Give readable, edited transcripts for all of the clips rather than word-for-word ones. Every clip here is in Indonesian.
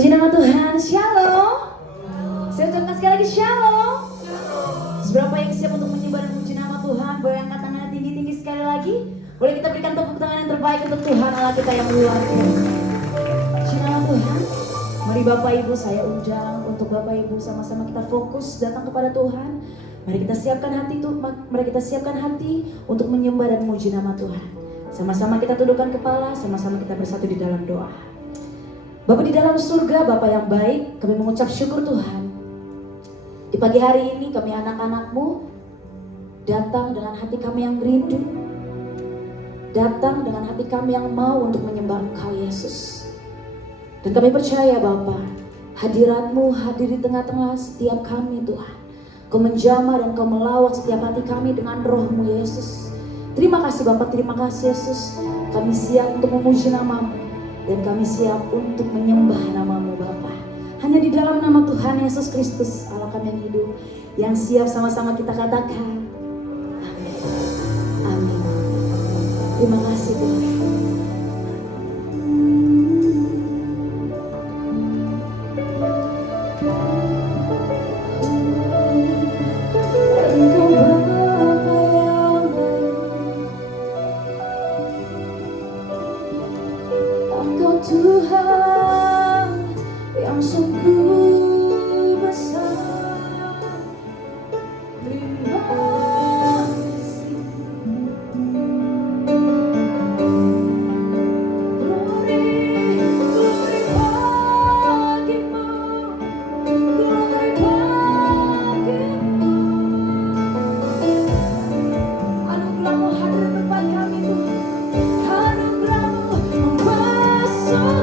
Puji nama Tuhan, Shalom. Saya ucapkan sekali lagi Shalom. Seberapa yang siap untuk menyembah dan puji nama Tuhan? Boleh angkat tangannya tinggi-tinggi sekali lagi. Boleh kita berikan tepuk tangan yang terbaik untuk Tuhan Allah kita yang luar biasa. Puji nama Tuhan. Mari Bapak Ibu saya undang untuk Bapak Ibu sama-sama kita fokus datang kepada Tuhan. Mari kita siapkan hati untuk menyembah dan memuji nama Tuhan. Sama-sama kita tundukkan kepala, sama-sama kita bersatu di dalam doa. Bapa di dalam surga, Bapa yang baik, kami mengucap syukur Tuhan. Di pagi hari ini kami anak-anak-Mu datang dengan hati kami yang rindu. Datang dengan hati kami yang mau untuk menyembah Engkau Yesus. Dan kami percaya Bapa, hadirat-Mu hadir di tengah-tengah setiap kami Tuhan. Kau menjamah dan Kau melawat setiap hati kami dengan Roh-Mu Yesus. Terima kasih Bapa, terima kasih Yesus. Kami siap untuk memuji nama-Mu. Dan kami siap untuk menyembah nama-Mu Bapa. Hanya di dalam nama Tuhan Yesus Kristus Allah kami yang hidup, yang siap sama-sama kita katakan amin. Amin. Terima kasih Tuhan. Tuhan yang sungguh besar, terima kasih. Glory, glory bagimu, glory bagimu. Anugerah-Mu hadir di tempat kami Tuhan. Anugerah-Mu membesarkan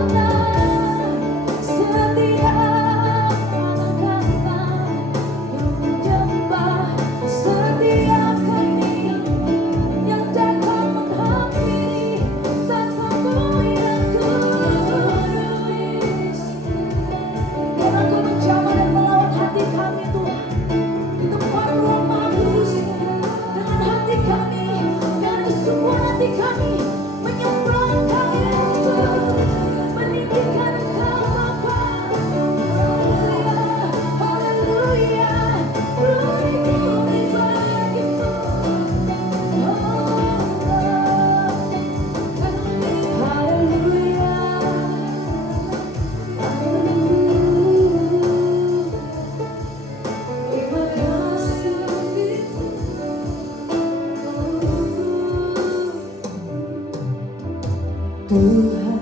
kami menyembah Engkau Yesus, meninggikan Engkau Bapa. Haleluya, glory, glory bagimu. Haleluya, terima kasih. Tuhan,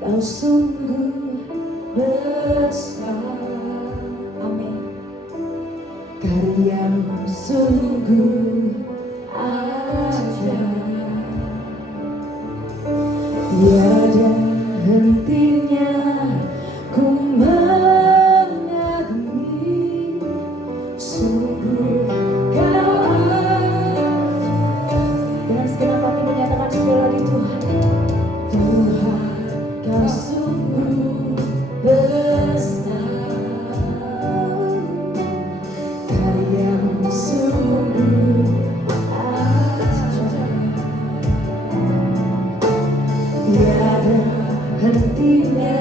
Kau sungguh besar. Amin. Karya-Mu sungguh ajaib. Tiada hentinya ku mengagumi. Sungguh Kau ajaib. Dengan segenap hati menyatakan sekali lagi Tuhan. Tuhan, Kau sungguh besar. Karya-Mu sungguh ajaib. Tiada hentinya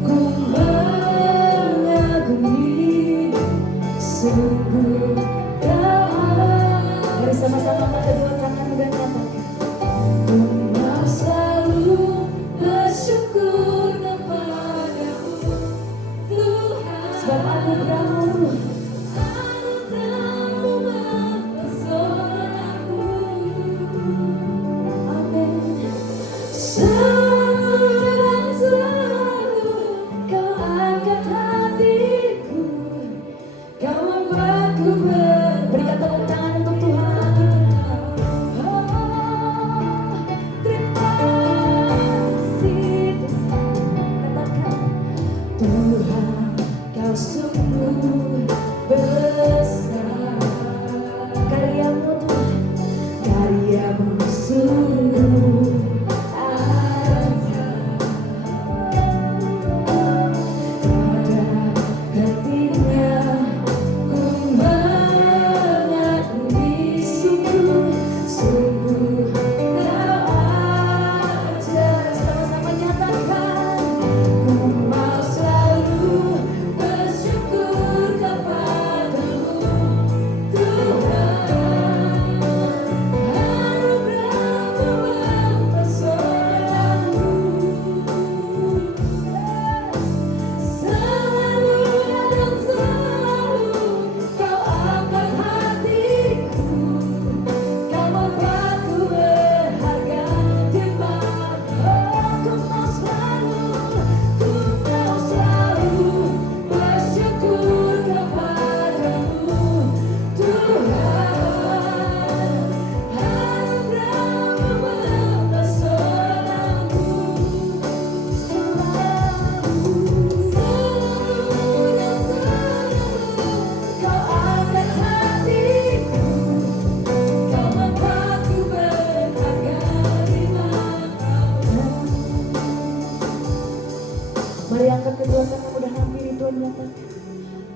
ku mengagumi. Sungguh Kau ajaib. Mari sama-sama angkat kedua tangan dan katakan. Selalu bersyukur kepadamu Tuhan, sebab anugerah-Mu mempesonaku. Amin. Selalu Kau angkat hatiku, Kau membuatku berikan tepuk tangan untuk Tuhan Allah kita. Tuhan, Kau sungguh besar.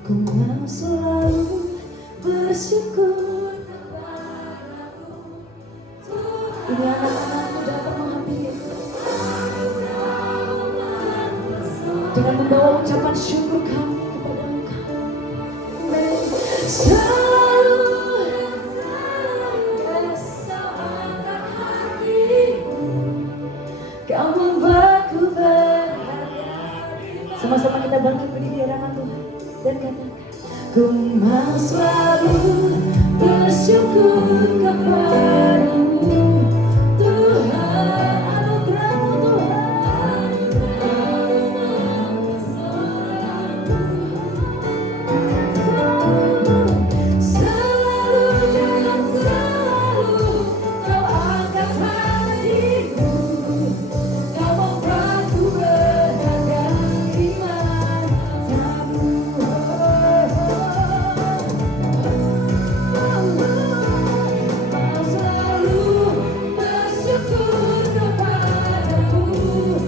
Ku mau selalu bersyukur kepadamu. Ini anak-anak muda akan menghampiri dengan membawa ucapan syukur kami kepada Engkau. Selalu Kau angkat hatiku, Kau membuatku berharga. Sama-sama kita bangkit berdiri di hadapan Tuhan dan katakan, ku mau selalu bersyukur kepadamu Tuhan. Anugerah-Mu Tuhan, selalu dan selalu Kau angkat hatiku, Kau membuatku berharga di matamu. Mau selalu bersyukur kepadamu Tuhan.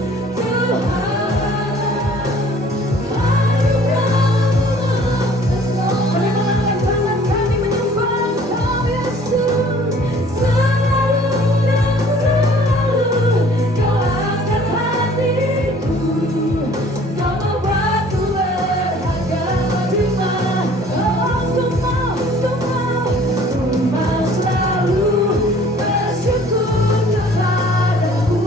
Mari mengangkat tangan kami menyembah Engkau Yesus. Selalu dan selalu Kau angkat hatiku, Kau membuatku berharga di matamu. Ku mau selalu bersyukur kepadamu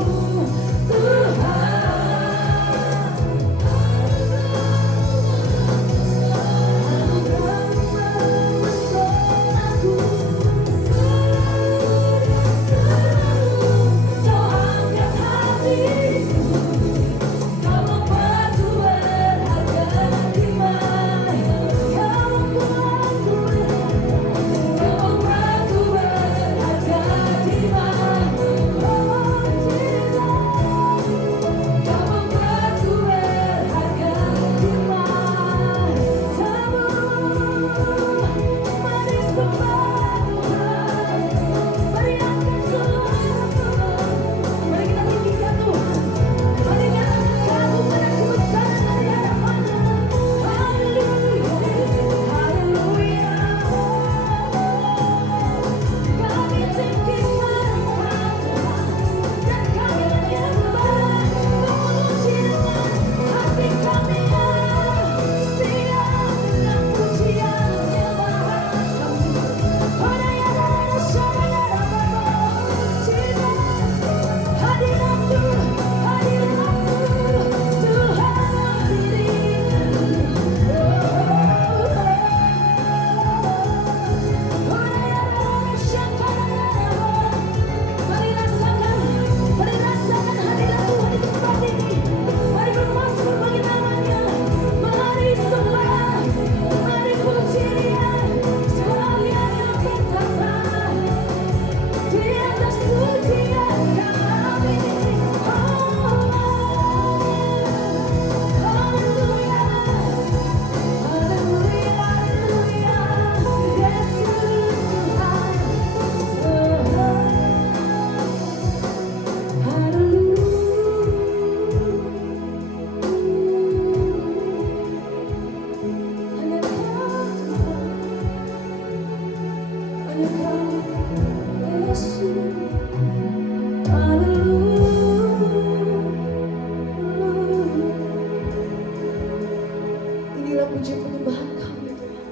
Inilah puji penyembahan kami Tuhan.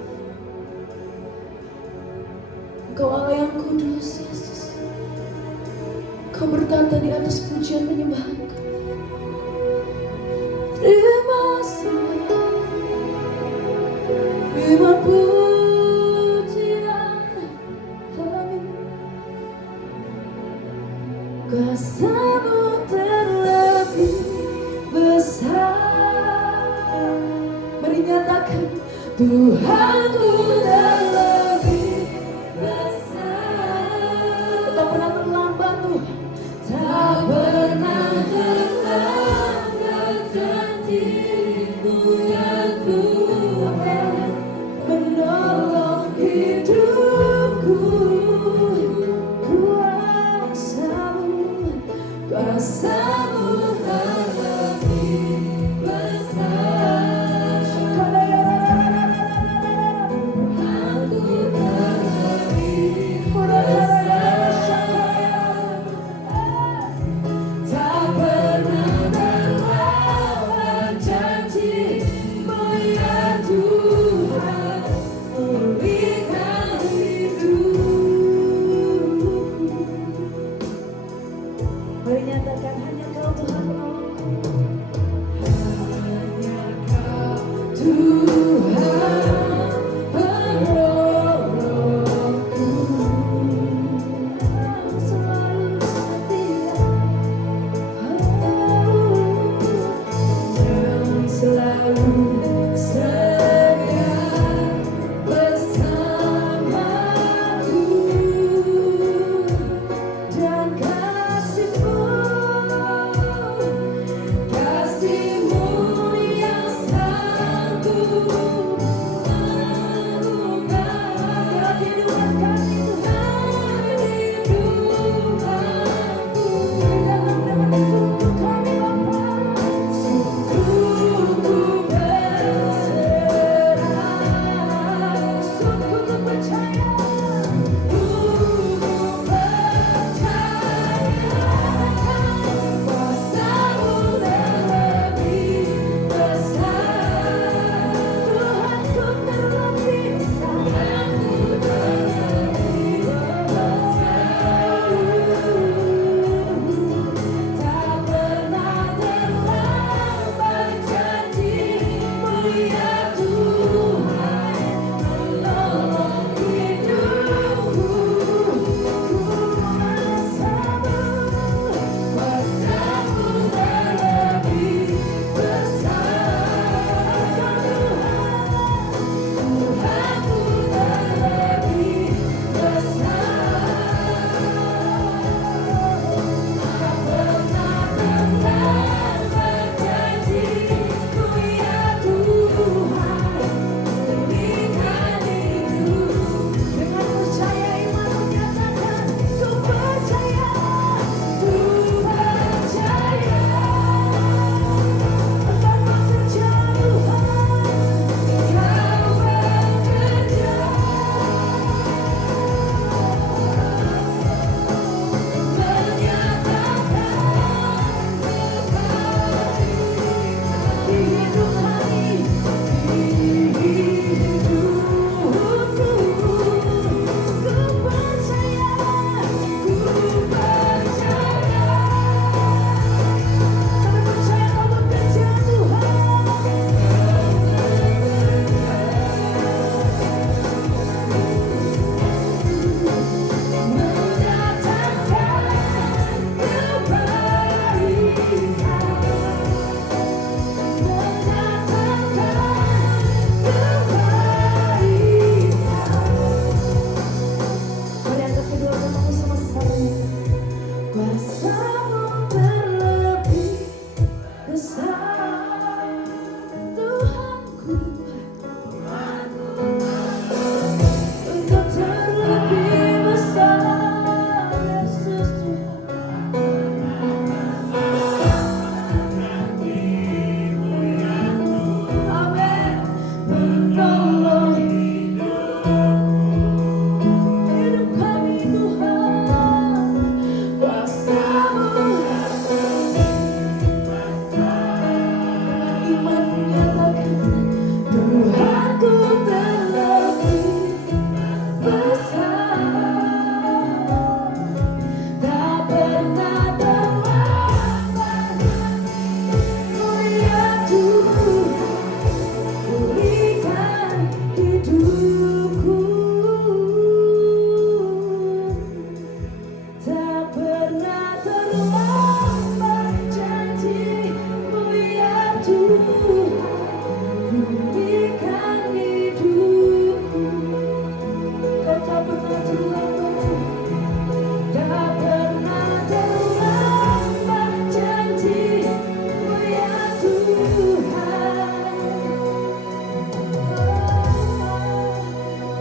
Engkau Allah yang kudus Yesus. Kau bertata di atas pujian penyembahan kami. Terima pujian kami. Kuasa-Mu terlebih besar. Mari nyatakan, Tuhanku terlebih besar. Tak pernah terlambat Tuhan, tak pernah terlambat janji-Mu yang Tuhan menolong hidupku. Kuasa-Mu terlebih besar.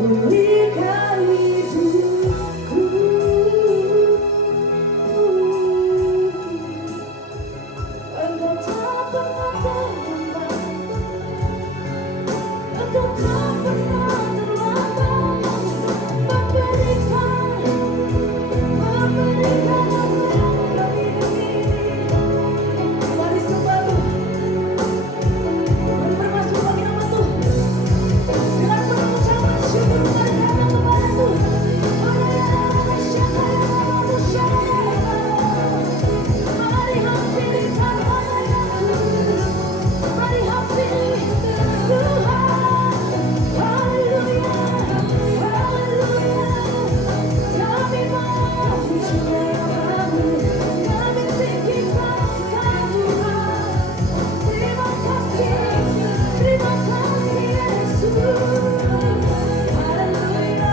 pulihkan hidupku. Engkau tak pernah terlambat, Engkau tak pernah terlambat memberikan apa yang kami ingini. Mari sembah, mari bermasuk bagi nama Tuhan dengan penuh ucapan syukur mari datang kepada Tuhan. Mari hampiri tanganku, mari hampiri Tuhan. Haleluya, haleluya. Kami mau menyembahmu, kami tinggikan Tuhan. Terima kasih Yesus. Haleluya.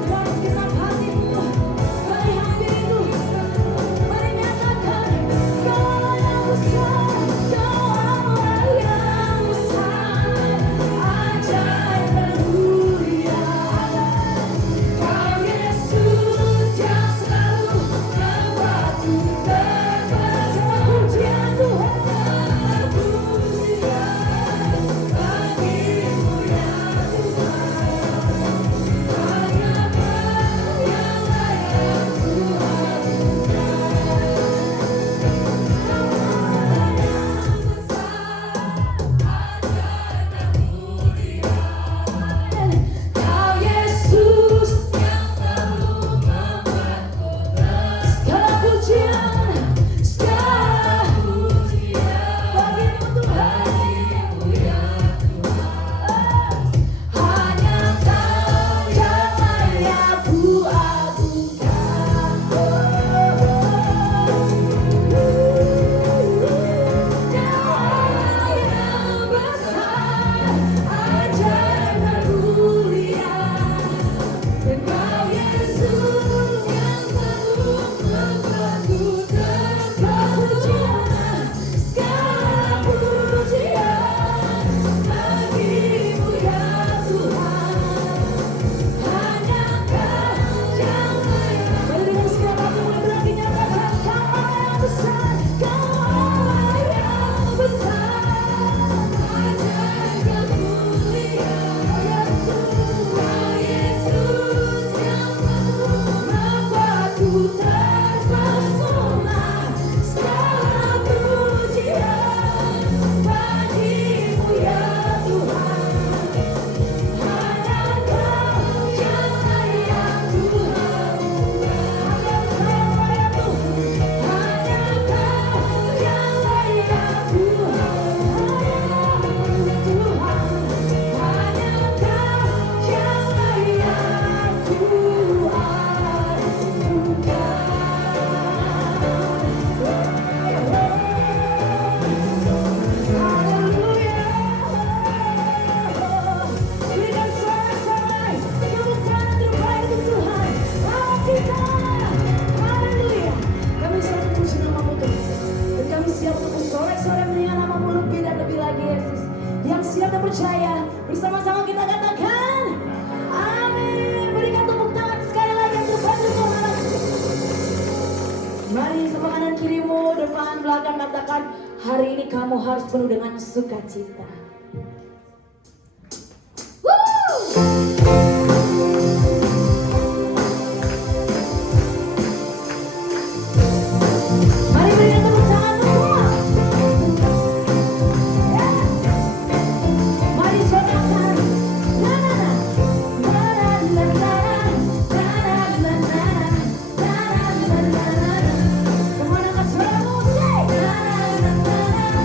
Dengan segenap hatimu, mari hampiri Tuhan. Mari nyatakan Kau yang besar, Kau Allah yang besar, ajaib dan mulia. Kau Yesus yang selalu membuatku terpesona. Pujian Tuhan, pujian bagimu ya Tuhan. Hanya Kau yang layak Tuhan. Kau Yesus yang selalu membuatku segala pujian, segala pujian bagimu Tuhan. Hanya Kau yang layak ku agungkan. Kau yang besar, ajaib dan mulia. Dan Kau Yesus yang selalu membuatku segala pujian, segala pujian bagimu ya Tuhan. Hanya Kau yang layak. Mari dengan segala hati mulai berani nyatakan Kau yang besar, Kau yang besar, ajaib dan mulia. Kau Yesus yang selalu membuatku terpesona. Segala pujian bagimu ya Tuhan. Hanya Kau yang layak Tuhan. Hanya Kau yang layak Tuhan. Hanya Kau yang layak Tuhan. Hanya Kau yang layak Haleluya. Berikan sorak-sorai tepuk tangan terbaik untuk Tuhan Allah kita. Haleluya. Kami siap memuji nama-Mu Tuhan, dan kami siap untuk bersorak-sorai mendengar nama-Mu lebih dan lebih lagi Yesus. Yang siap dan percaya bersama-sama kita katakan amin. Berikan tepuk tangan sekali lagi untuk bantu Tuhan. Mari sebelah kanan kirimu, depan belakang katakan hari ini kamu harus penuh dengan sukacita. Mari berikan tepuk tangan semua. Mari sorakan. Na na na. Na na na na. Na na na na. Na na na na. Semua angkat suaramu, say. Na na na na.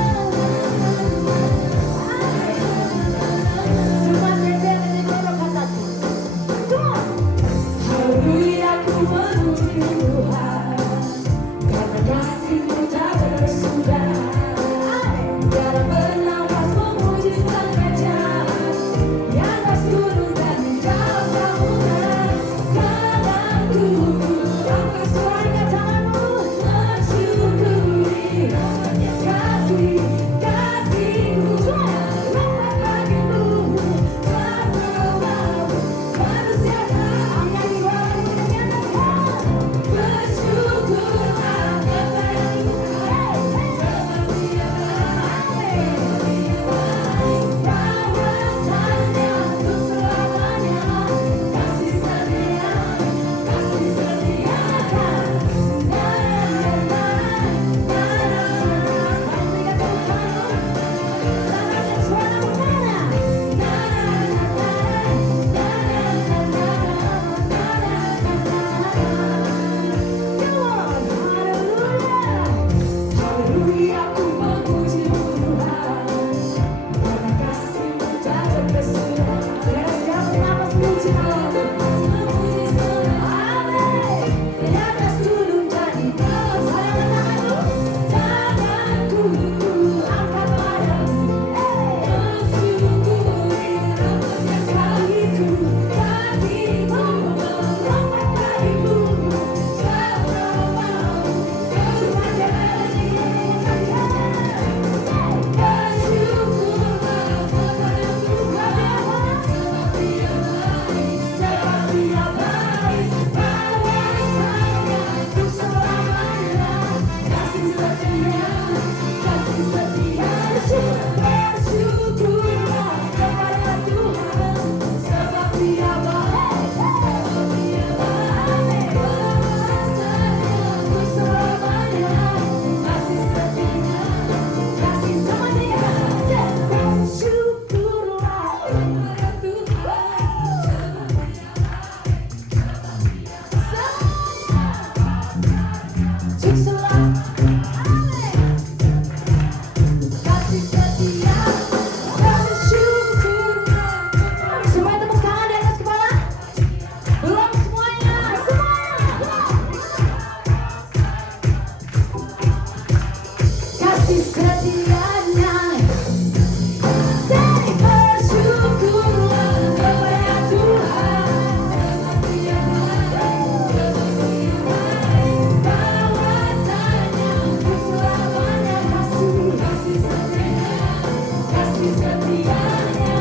setianya.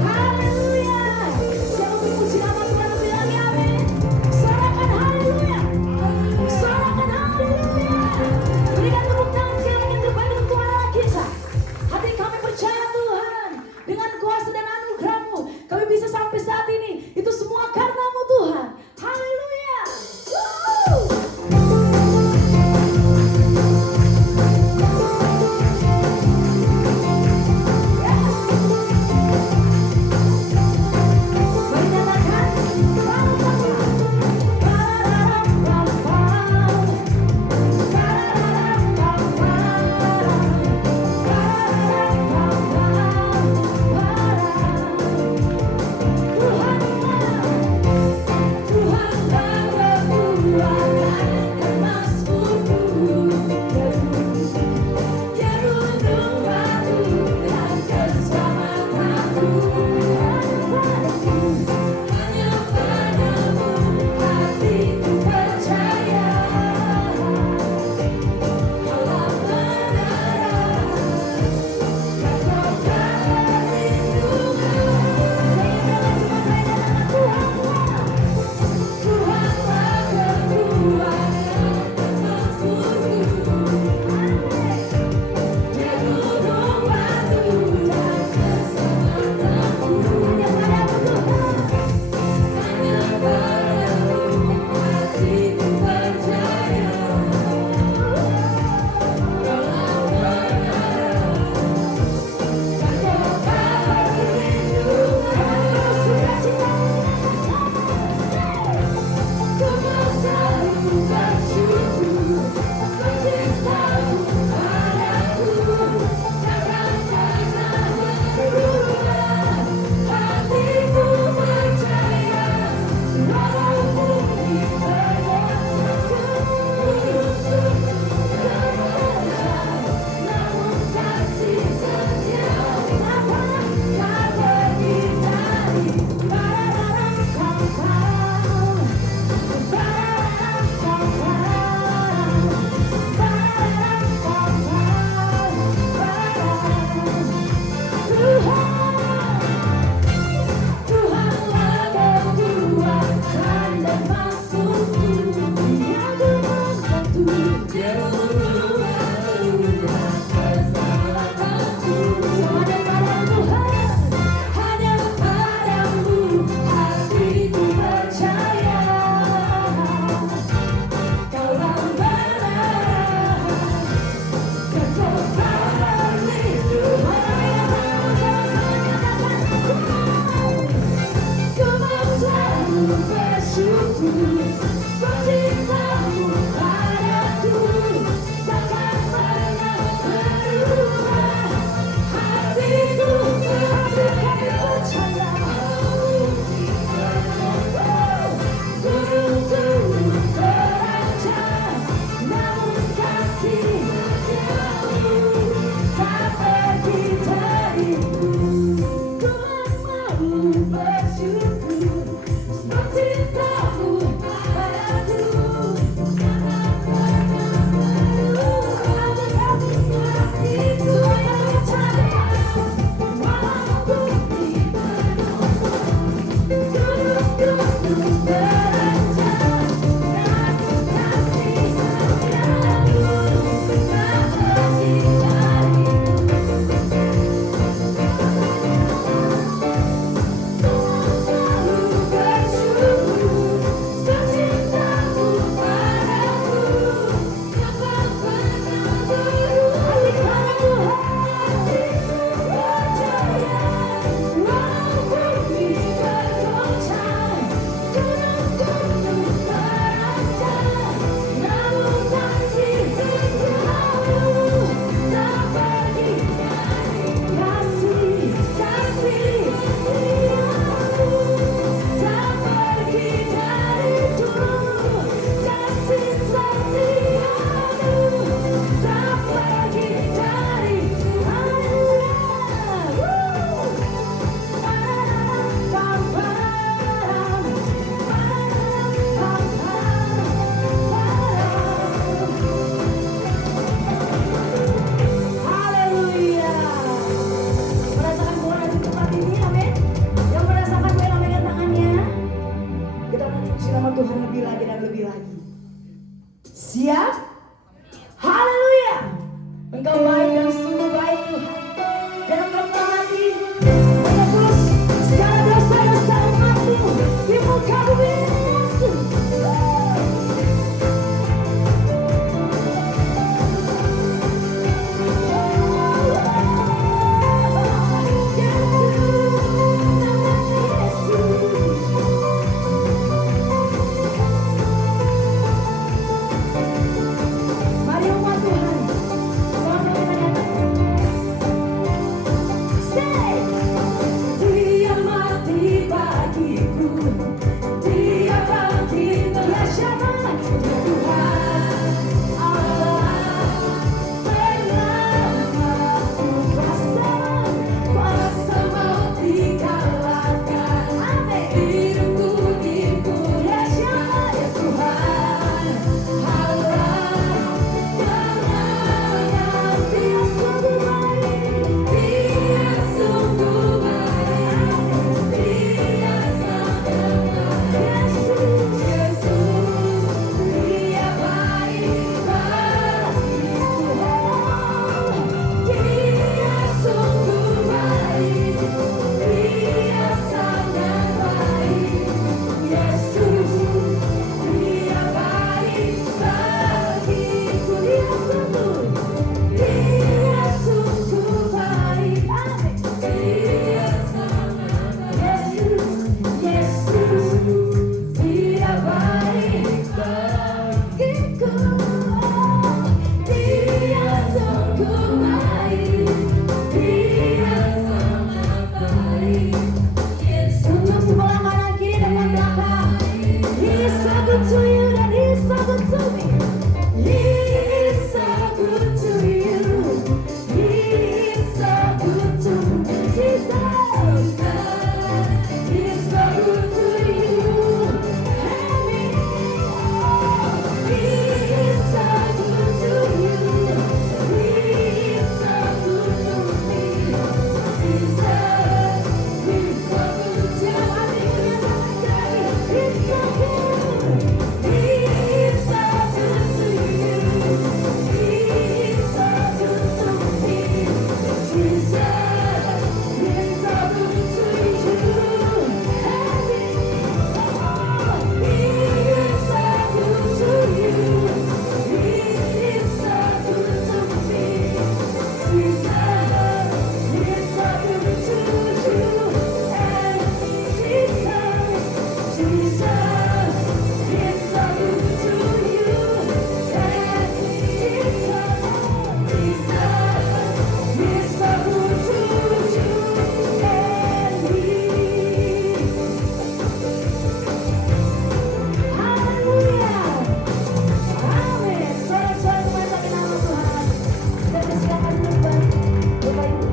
Haleluya. Siapa memuji nama Tuhan lebih lagi, amin. Sorakan haleluya. Sorakan haleluya. Berikan tepuk tangan sekali lagi yang terbaik untuk Tuhan Allah kita. Hati kami percaya Tuhan, dengan lagi. Siap? Haleluya! Engkau baik dan sungguh baik Tuhan. Dan engkau melewati menebus segala dosa-dosa umatmu di muka bumi Yesus. Mari umat Tuhan, sama-sama kita nyatakan. Say, Dia mati bagiku, Dia bangkit, Dia siapa? Dia Tuhan Allah, penyelamatku, kuasa maut dikalahkan. Amin. Hidupku diberi, Dia siapa? Dia Tuhan Allah, penyayang, Dia sungguh baik, Dia sungguh baik, Dia sangat baik. Yesus, Yesus, Dia baik bagiku. Dia sungguh baik, Dia sangat baik. Yesus, Dia baik bagiku. Dia sungguh baik. Amin. Dia sangat baik. Yesus, Dia baik bagiku. Dia sungguh baik. Dia sangat baik. Untuk sebelah kanan kiri depan belakang. He is so good to you and he is so good to me. He is so good to you. He is so good to me. Jesus, he is so good to you. He is so good to you. He is so good to me. Jesus, he is so good to you. He's so good. He is so good to you. He is so good to me. Jesus, he is so good to you. He is so good to you. He is so good to me. Jesus, he is so good to you. And Jesus, Jesus, he is so good to you. And Jesus, Jesus, he is so good to you. And Haleluya. Amin. Sorak-sorak memandangkan nama Tuhan. Kita persilakan kembali, Bapak Ibu.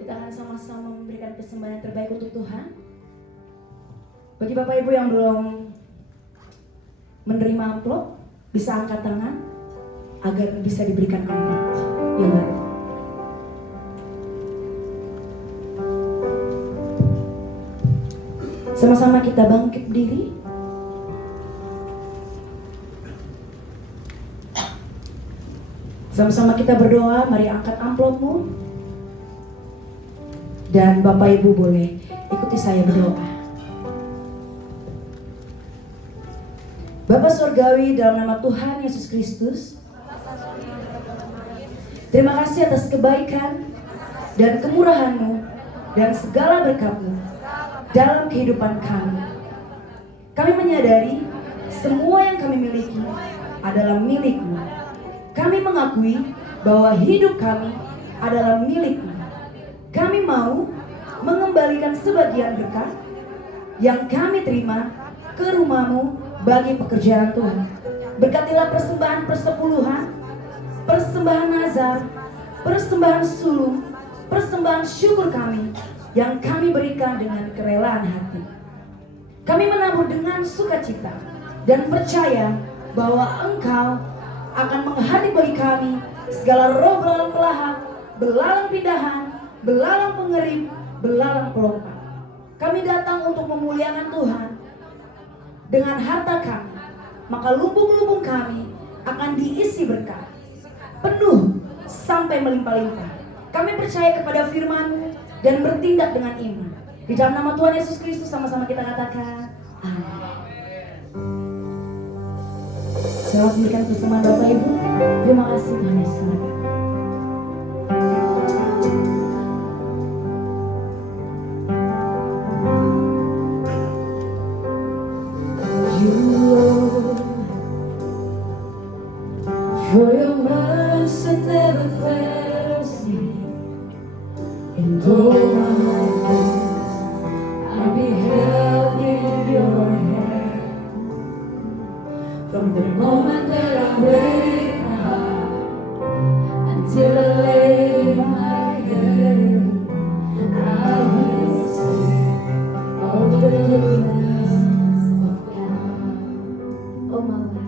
Kita akan sama-sama memberikan persembahan yang terbaik untuk Tuhan. Bagi Bapak Ibu yang belum menerima amplop, bisa angkat tangan agar bisa diberikan amplop yang baru. Sama-sama kita bangkit berdiri. Sama-sama kita berdoa, mari angkat amplopmu. Dan Bapak Ibu boleh ikuti saya berdoa. Bapa Surgawi, dalam nama Tuhan Yesus Kristus, terima kasih atas kebaikan dan kemurahan-Mu dan segala berkat-Mu dalam kehidupan kami. Kami menyadari semua yang kami miliki adalah milik-Mu. Kami mengakui bahwa hidup kami adalah milik-Mu. Kami mau mengembalikan sebagian berkat yang kami terima ke rumah-Mu bagi pekerjaan Tuhan. Berkatilah persembahan persepuluhan, persembahan nazar, persembahan sulung, persembahan syukur kami yang kami berikan dengan kerelaan hati. Kami menabur dengan sukacita dan percaya bahwa Engkau akan menghadir bagi kami segala roh belalang pelahap, belalang pindahan, belalang pengerim, belalang pelompat. kami datang untuk memuliakan Tuhan dengan harta kami, maka lumbung-lumbung kami akan diisi berkat, penuh sampai melimpah-limpah. Kami percaya kepada firman-Mu dan bertindak dengan iman. Di dalam nama Tuhan Yesus Kristus sama-sama kita katakan amin. Selamat memberikan persembahan Bapak Ibu. Terima kasih Tuhan Yesus. For your mercy never fails me, and all my days I beheld in your hand. From the moment that I wake up until I lay my head, I will sing of the goodness of God. Oh my life.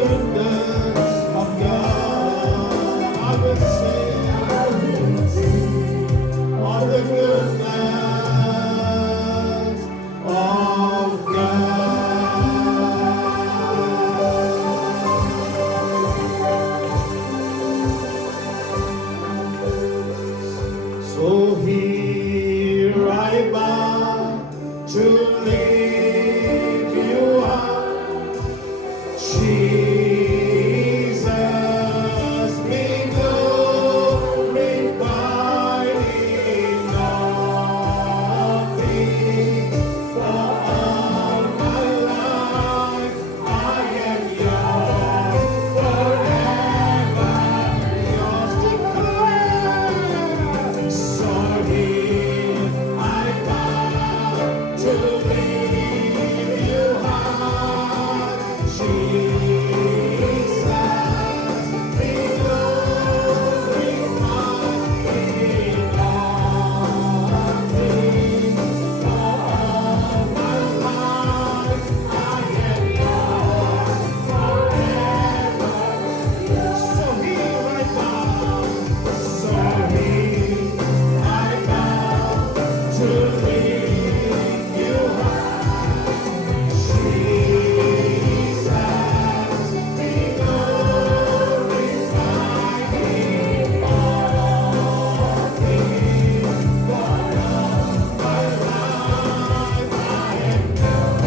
goodness of God. I will sing of the goodness of God. So here I bow to lift you up, Jesus, be glorified in all things. For all my life I am yours, forever yours. Declare. So here I bow to lift you high, Jesus, be glorified in all things. For all my life I am yours, forever yours. So here I bow, so here I bow to lift you high, Jesus, be glorified in all things. For all my life I am yours.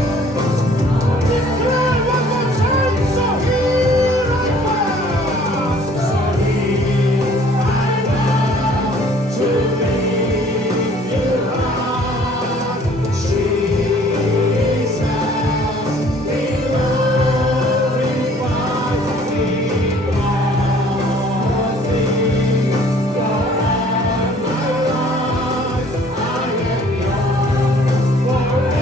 Declare one more time.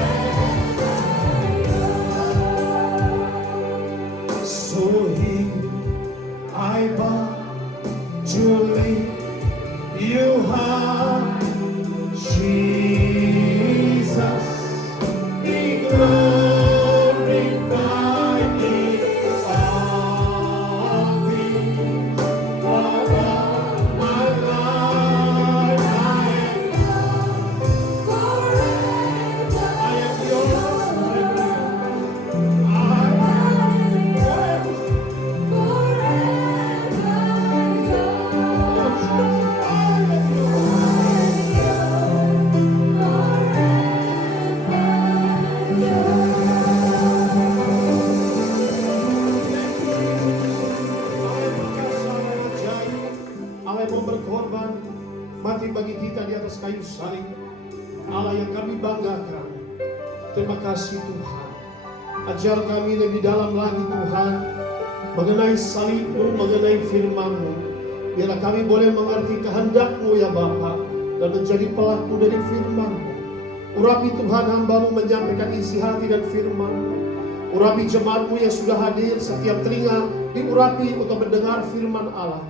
So here I bow, so here I bow to lift you high, Jesus, be glorified in all things. For all my life I am yours, forever. So here I bow to lift you high, Jesus, be glorified in all things. For all my life I am yours, Allah yang mau berkorban mati bagi kita di atas kayu salib, Allah yang kami banggakan. Terima kasih Tuhan. Ajar kami lebih dalam lagi Tuhan mengenai salib-Mu, mengenai firman-Mu. Biarlah kami boleh mengerti kehendak-Mu ya Bapa dan menjadi pelaku dari firman-Mu. Urapi Tuhan hamba-Mu menyampaikan isi hati dan firman-Mu. Urapi jemaat-Mu yang sudah hadir, setiap telinga diurapi untuk mendengar firman Allah.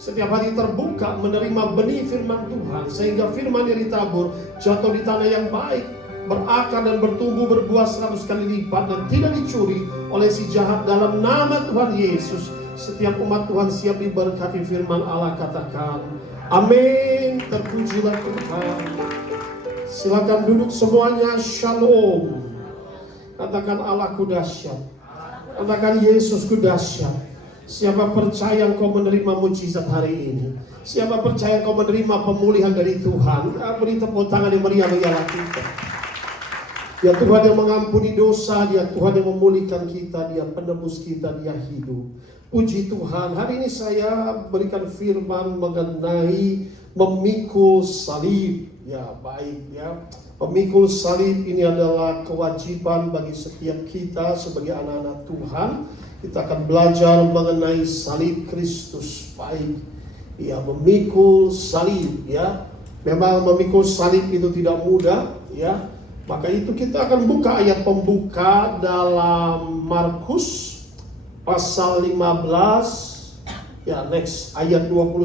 Setiap hati terbuka menerima benih firman Tuhan, sehingga firman yang ditabur jatuh di tanah yang baik, berakar dan bertumbuh berbuah 100 kali lipat dan tidak dicuri oleh si jahat. Dalam nama Tuhan Yesus, setiap umat Tuhan siap diberkati firman Allah. Katakan amin. Terpujilah Tuhan. Silakan duduk semuanya. Shalom. Katakan Allahku dahsyat. Katakan Yesusku dahsyat. Siapa percaya engkau menerima mujizat hari ini? Siapa percaya engkau menerima pemulihan dari Tuhan? Beri tepuk tangan yang meriah bagi Allah kita. Dia Tuhan yang mengampuni dosa, Dia Tuhan yang memulihkan kita, Dia penebus kita, Dia hidup. Puji Tuhan, hari ini saya berikan firman mengenai memikul salib. Ya baik ya, memikul salib ini adalah kewajiban bagi setiap kita sebagai anak-anak Tuhan. Kita akan belajar mengenai salib Kristus. Baik ya, memikul salib ya. Memang memikul salib itu tidak mudah ya. Maka itu kita akan buka ayat pembuka dalam Markus pasal 15 ya, next ayat 21.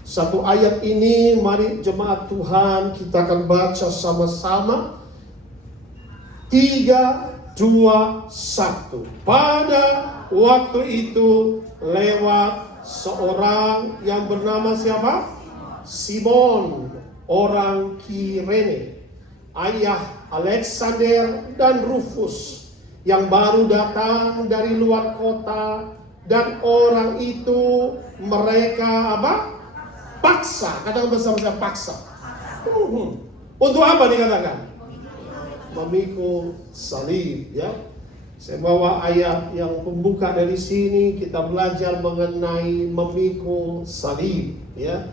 Satu ayat ini mari jemaat Tuhan kita akan baca sama-sama. 3, 2, 2:1. Pada waktu itu lewat seorang yang bernama siapa? Simon, orang Kirene, ayah Alexander dan Rufus, yang baru datang dari luar kota. Dan orang itu mereka apa? Paksa. Katakan bersama-sama, paksa. Untuk apa dikatakan? Memikul salib, ya. Saya bawa ayat yang pembuka dari sini, kita belajar mengenai memikul salib, ya.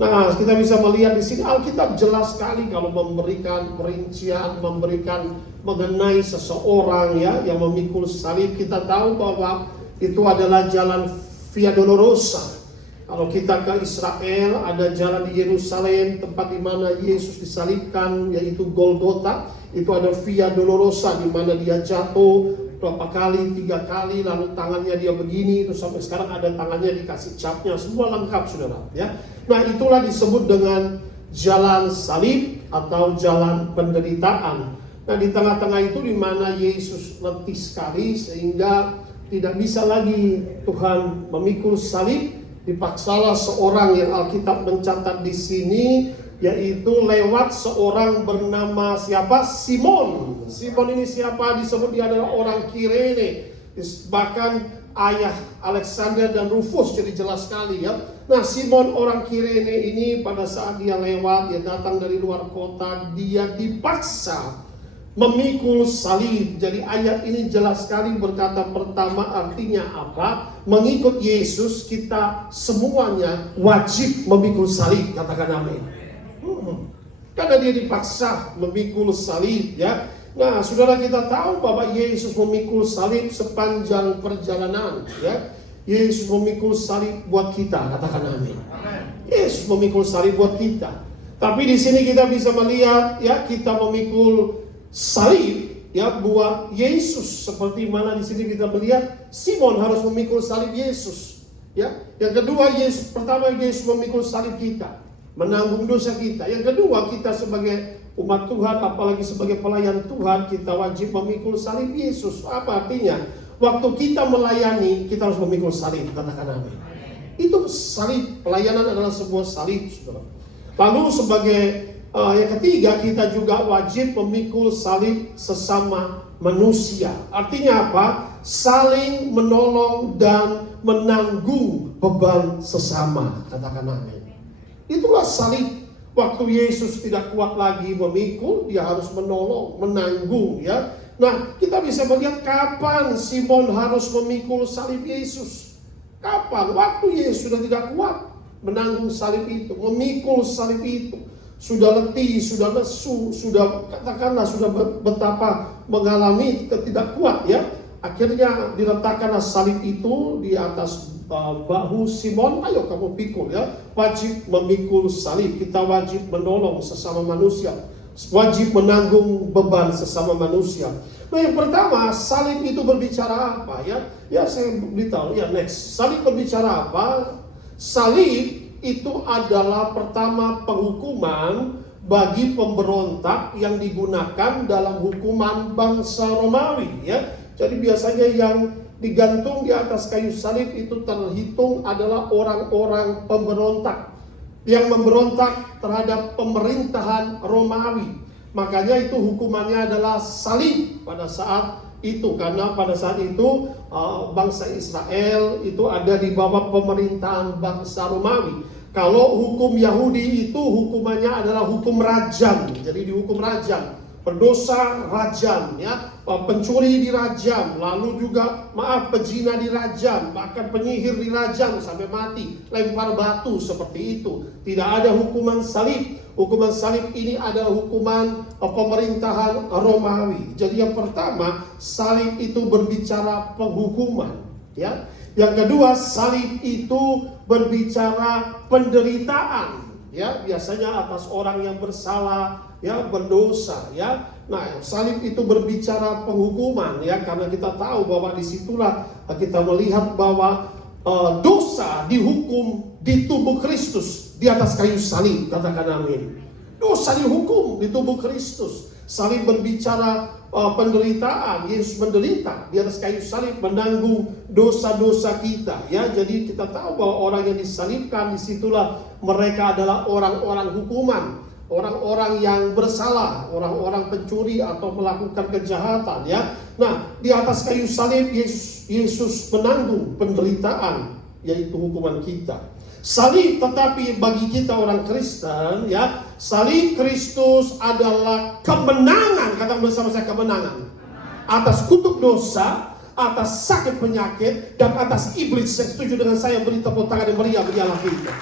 Nah, kita bisa melihat di sini Alkitab jelas sekali kalau memberikan perincian, memberikan mengenai seseorang, ya, yang memikul salib. Kita tahu bahwa itu adalah jalan Via Dolorosa. Kalau kita ke Israel, ada jalan di Yerusalem, tempat di mana Yesus disalibkan, yaitu Golgota. Itu ada Via Dolorosa, di mana dia jatuh berapa kali, 3 kali, lalu tangannya dia begini, terus sampai sekarang ada tangannya dikasih capnya, semua lengkap, saudara. Ya, nah itulah disebut dengan jalan salib atau jalan penderitaan. Nah, di tengah-tengah itu di mana Yesus letih sekali sehingga tidak bisa lagi Tuhan memikul salib, dipaksalah seorang yang Alkitab mencatat di sini, yaitu lewat seorang bernama siapa? Simon. Simon ini siapa? Disebut dia adalah orang Kirene, bahkan ayah Alexander dan Rufus, jadi jelas sekali, ya. Nah, Simon orang Kirene ini pada saat dia lewat, dia datang dari luar kota, dia dipaksa memikul salib. Jadi ayat ini jelas sekali berkata pertama, artinya apa? Mengikut Yesus kita semuanya wajib memikul salib. Katakan amin. Karena dia dipaksa memikul salib, ya. Nah, saudara, kita tahu bahwa Yesus memikul salib sepanjang perjalanan, ya. Yesus memikul salib buat kita. Katakan amin. Yesus memikul salib buat kita. Tapi di sini kita bisa melihat, ya, kita memikul salib, ya, buat Yesus. Seperti mana di sini kita melihat Simon harus memikul salib Yesus, ya. Yang kedua, pertama Yesus memikul salib kita, menanggung dosa kita. Yang kedua, kita sebagai umat Tuhan, apalagi sebagai pelayan Tuhan, kita wajib memikul salib Yesus. Apa artinya? Waktu kita melayani, kita harus memikul salib. Katakan amin. Itu salib, pelayanan adalah sebuah salib, saudara. Lalu sebagai yang ketiga, kita juga wajib memikul salib sesama manusia. Artinya apa? Saling menolong dan menanggung beban sesama. Katakan amin. Itulah salib. Waktu Yesus tidak kuat lagi memikul, dia harus menolong, menanggung, ya. Nah, kita bisa melihat kapan Simon harus memikul salib Yesus. Kapan? Waktu Yesus sudah tidak kuat menanggung salib itu, memikul salib itu. Sudah letih, sudah lesu, sudah katakanlah sudah betapa mengalami tidak kuat, ya. Akhirnya diletakkanlah salib itu di atas bahu Simon. Ayo kamu pikul, ya. Wajib memikul salib. Kita wajib menolong sesama manusia, wajib menanggung beban sesama manusia. Nah, yang pertama, salib itu berbicara apa, ya? Ya, saya beritahu, ya, next. Salib berbicara apa? Salib itu adalah pertama penghukuman bagi pemberontak yang digunakan dalam hukuman bangsa Romawi, ya. Jadi biasanya yang digantung di atas kayu salib itu terhitung adalah orang-orang pemberontak yang memberontak terhadap pemerintahan Romawi. Makanya itu hukumannya adalah salib pada saat itu, karena pada saat itu bangsa Israel itu ada di bawah pemerintahan bangsa Romawi. Kalau hukum Yahudi itu hukumannya adalah hukum rajam. Jadi dihukum rajam. Berdosa rajam, ya. Pencuri dirajam, lalu juga pezina dirajam, bahkan penyihir dirajam sampai mati, lempar batu seperti itu. Tidak ada hukuman salib. Hukuman salib ini adalah hukuman pemerintahan Romawi. Jadi yang pertama, salib itu berbicara penghukuman, ya. Yang kedua, salib itu berbicara penderitaan, ya, biasanya atas orang yang bersalah, ya, berdosa, ya. Nah, salib itu berbicara penghukuman, ya, karena kita tahu bahwa disitulah kita melihat bahwa dosa dihukum di tubuh Kristus di atas kayu salib. Katakan amin. Dosa dihukum di tubuh Kristus. Salib berbicara penderitaan. Yesus menderita di atas kayu salib, menanggung dosa-dosa kita. Ya, jadi kita tahu bahwa orang yang disalibkan, disitulah mereka adalah orang-orang hukuman, orang-orang yang bersalah, orang-orang pencuri atau melakukan kejahatan. Ya, nah di atas kayu salib Yesus menanggung penderitaan, yaitu hukuman kita. Salib, tetapi bagi kita orang Kristen, ya, salib Kristus adalah kemenangan, kata bersama saya, kemenangan atas kutuk dosa, atas sakit penyakit, dan atas iblis. Saya setuju dengan saya, beri tepuk tangan yang meriah bagi Allah kita.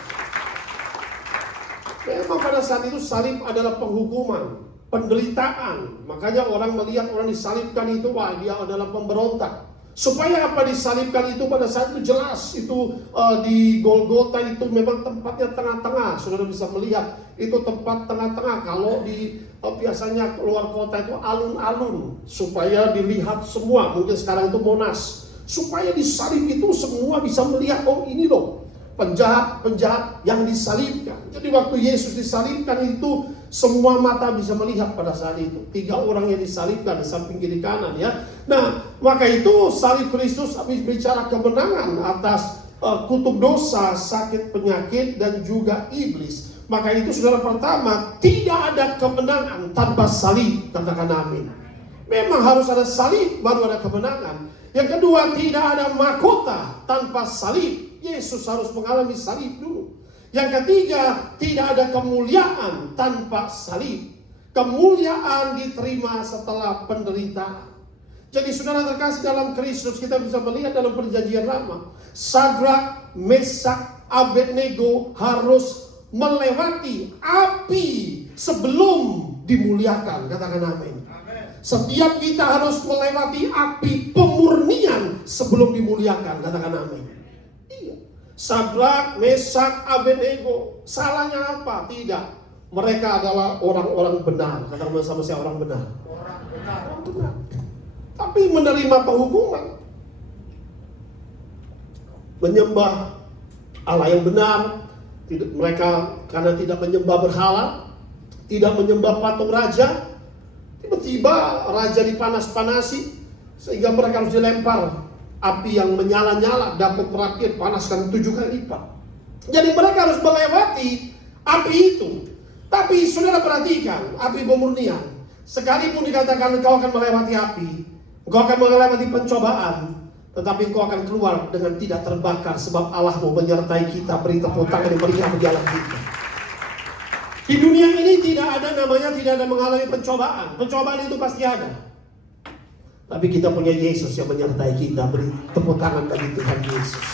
Memang pada saat itu salib adalah penghukuman, penderitaan. Makanya orang melihat orang disalibkan itu, wah, dia adalah pemberontak. Supaya apa disalibkan itu pada saat itu jelas, itu di Golgota itu memang tempatnya tengah-tengah. Saudara bisa melihat itu tempat tengah-tengah. Kalau di biasanya keluar kota itu alun-alun, supaya dilihat semua. Mungkin sekarang itu Monas, supaya disalib itu semua bisa melihat, oh ini loh penjahat-penjahat yang disalibkan. Jadi waktu Yesus disalibkan itu semua mata bisa melihat pada saat itu. 3 orang yang disalibkan di samping kiri kanan, ya. Nah, maka itu salib Kristus habis bicara kemenangan atas kutuk dosa, sakit penyakit, dan juga iblis. Maka itu saudara, pertama, tidak ada kemenangan tanpa salib. Katakan amin. Memang harus ada salib baru ada kemenangan. Yang kedua, tidak ada mahkota tanpa salib. Yesus harus mengalami salib dulu. Yang ketiga, tidak ada kemuliaan tanpa salib. Kemuliaan diterima setelah penderitaan. Jadi saudara terkasih dalam Kristus, kita bisa melihat dalam perjanjian lama, Sadrak, Mesak, Abednego harus melewati api sebelum dimuliakan. Katakan amin. Setiap kita harus melewati api pemurnian sebelum dimuliakan. Katakan amin. Iya. Sadrak, Mesak, Abednego, salahnya apa? Tidak. Mereka adalah orang-orang benar. Katakan bersama saya, orang benar. Orang benar. Tapi menerima penghukuman, menyembah Allah yang benar. Mereka karena tidak menyembah berhala, tidak menyembah patung raja. Tiba-tiba raja dipanas-panasi sehingga mereka harus dilempar api yang menyala-nyala, dapur perapian panaskan 7 kali lipat. Jadi mereka harus melewati api itu. Tapi saudara perhatikan, api pemurnian. Sekalipun dikatakan engkau akan melewati api, engkau akan melewati pencobaan, tetapi engkau akan keluar dengan tidak terbakar, sebab Allahmu menyertai kita. Beri tepuk tangan yang meriah bagi Allah kita. Di dunia ini tidak ada namanya tidak ada mengalami pencobaan. Pencobaan itu pasti ada. Tapi kita punya Yesus yang menyertai kita. Beri tepuk tangan bagi Tuhan Yesus.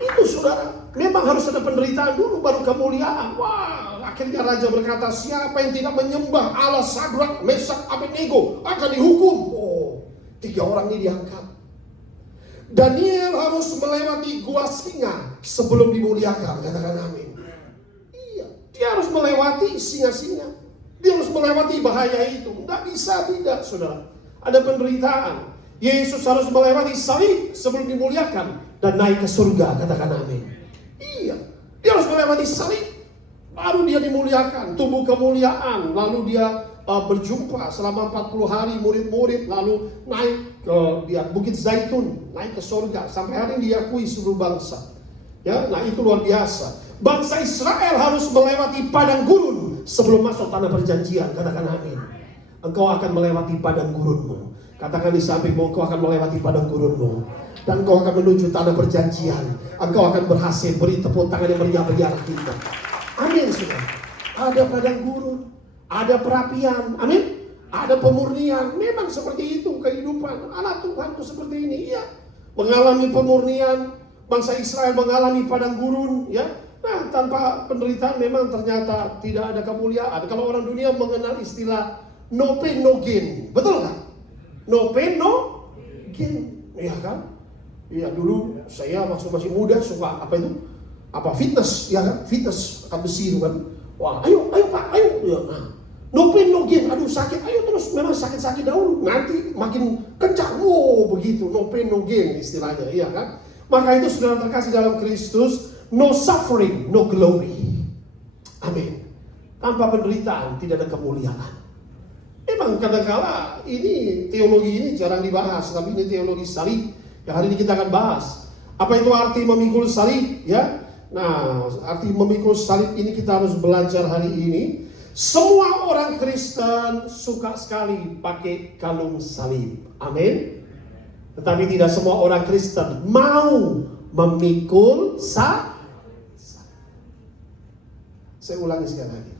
Itu saudara, memang harus ada penderitaan dulu baru kemuliaan. Wah, akhirnya raja berkata, siapa yang tidak menyembah Allah Sadrak, Mesak, Abednego akan dihukum. Oh, 3 orang ini diangkat. Daniel harus melewati gua singa sebelum dimuliakan. Katakan amin. Dia harus melewati singa-singa. Dia harus melewati bahaya itu. Tidak bisa tidak, saudara. Ada penderitaan. Yesus harus melewati salib sebelum dimuliakan dan naik ke surga. Katakan amin. Iya. Dia harus melewati salib, baru dia dimuliakan. Tubuh kemuliaan. Lalu dia berjumpa selama 40 hari murid-murid. Lalu naik ke Bukit Zaitun. Naik ke surga. Sampai hari ini diakui seluruh bangsa. Ya, nah itu luar biasa. Bangsa Israel harus melewati padang gurun sebelum masuk tanah perjanjian. Katakan amin. Engkau akan melewati padang gurunmu. Katakan di sampingmu, engkau akan melewati padang gurunmu. Dan engkau akan menuju tanah perjanjian. Engkau akan berhasil. Beri tepuk tangan yang meriah bagi Allah kita. Amin, saudara. Ada padang gurun, ada perapian. Amin. Ada pemurnian. Memang seperti itu kehidupan anak Tuhan itu seperti ini. Iya. Mengalami pemurnian. Bangsa Israel mengalami padang gurun, ya. Nah, tanpa penderitaan memang ternyata tidak ada kemuliaan. Kalau orang dunia mengenal istilah no pain no gain, betul kan? No pain no gain, ya kan? Iya, dulu saya waktu masih muda suka apa itu? Apa fitness, ya kan? Fitness angkat besi itu kan. Wah, ayo Pak, ayo. Ya, nah. No pain no gain, aduh sakit, ayo terus. Memang sakit-sakit dahulu, nanti makin kencang. Oh, begitu. No pain no gain istilahnya, iya kan? Maka itu saudara terkasih dalam Kristus, no suffering, no glory. Amin. Tanpa penderitaan tidak ada kemuliaan. Memang kadang-kala ini teologi ini jarang dibahas, tapi ini teologi salib yang hari ini kita akan bahas. Apa itu arti memikul salib? Ya, nah arti memikul salib ini kita harus belajar hari ini. Semua orang Kristen suka sekali pakai kalung salib. Amin. Tetapi tidak semua orang Kristen mau memikul salib. Saya ulangi sekali lagi.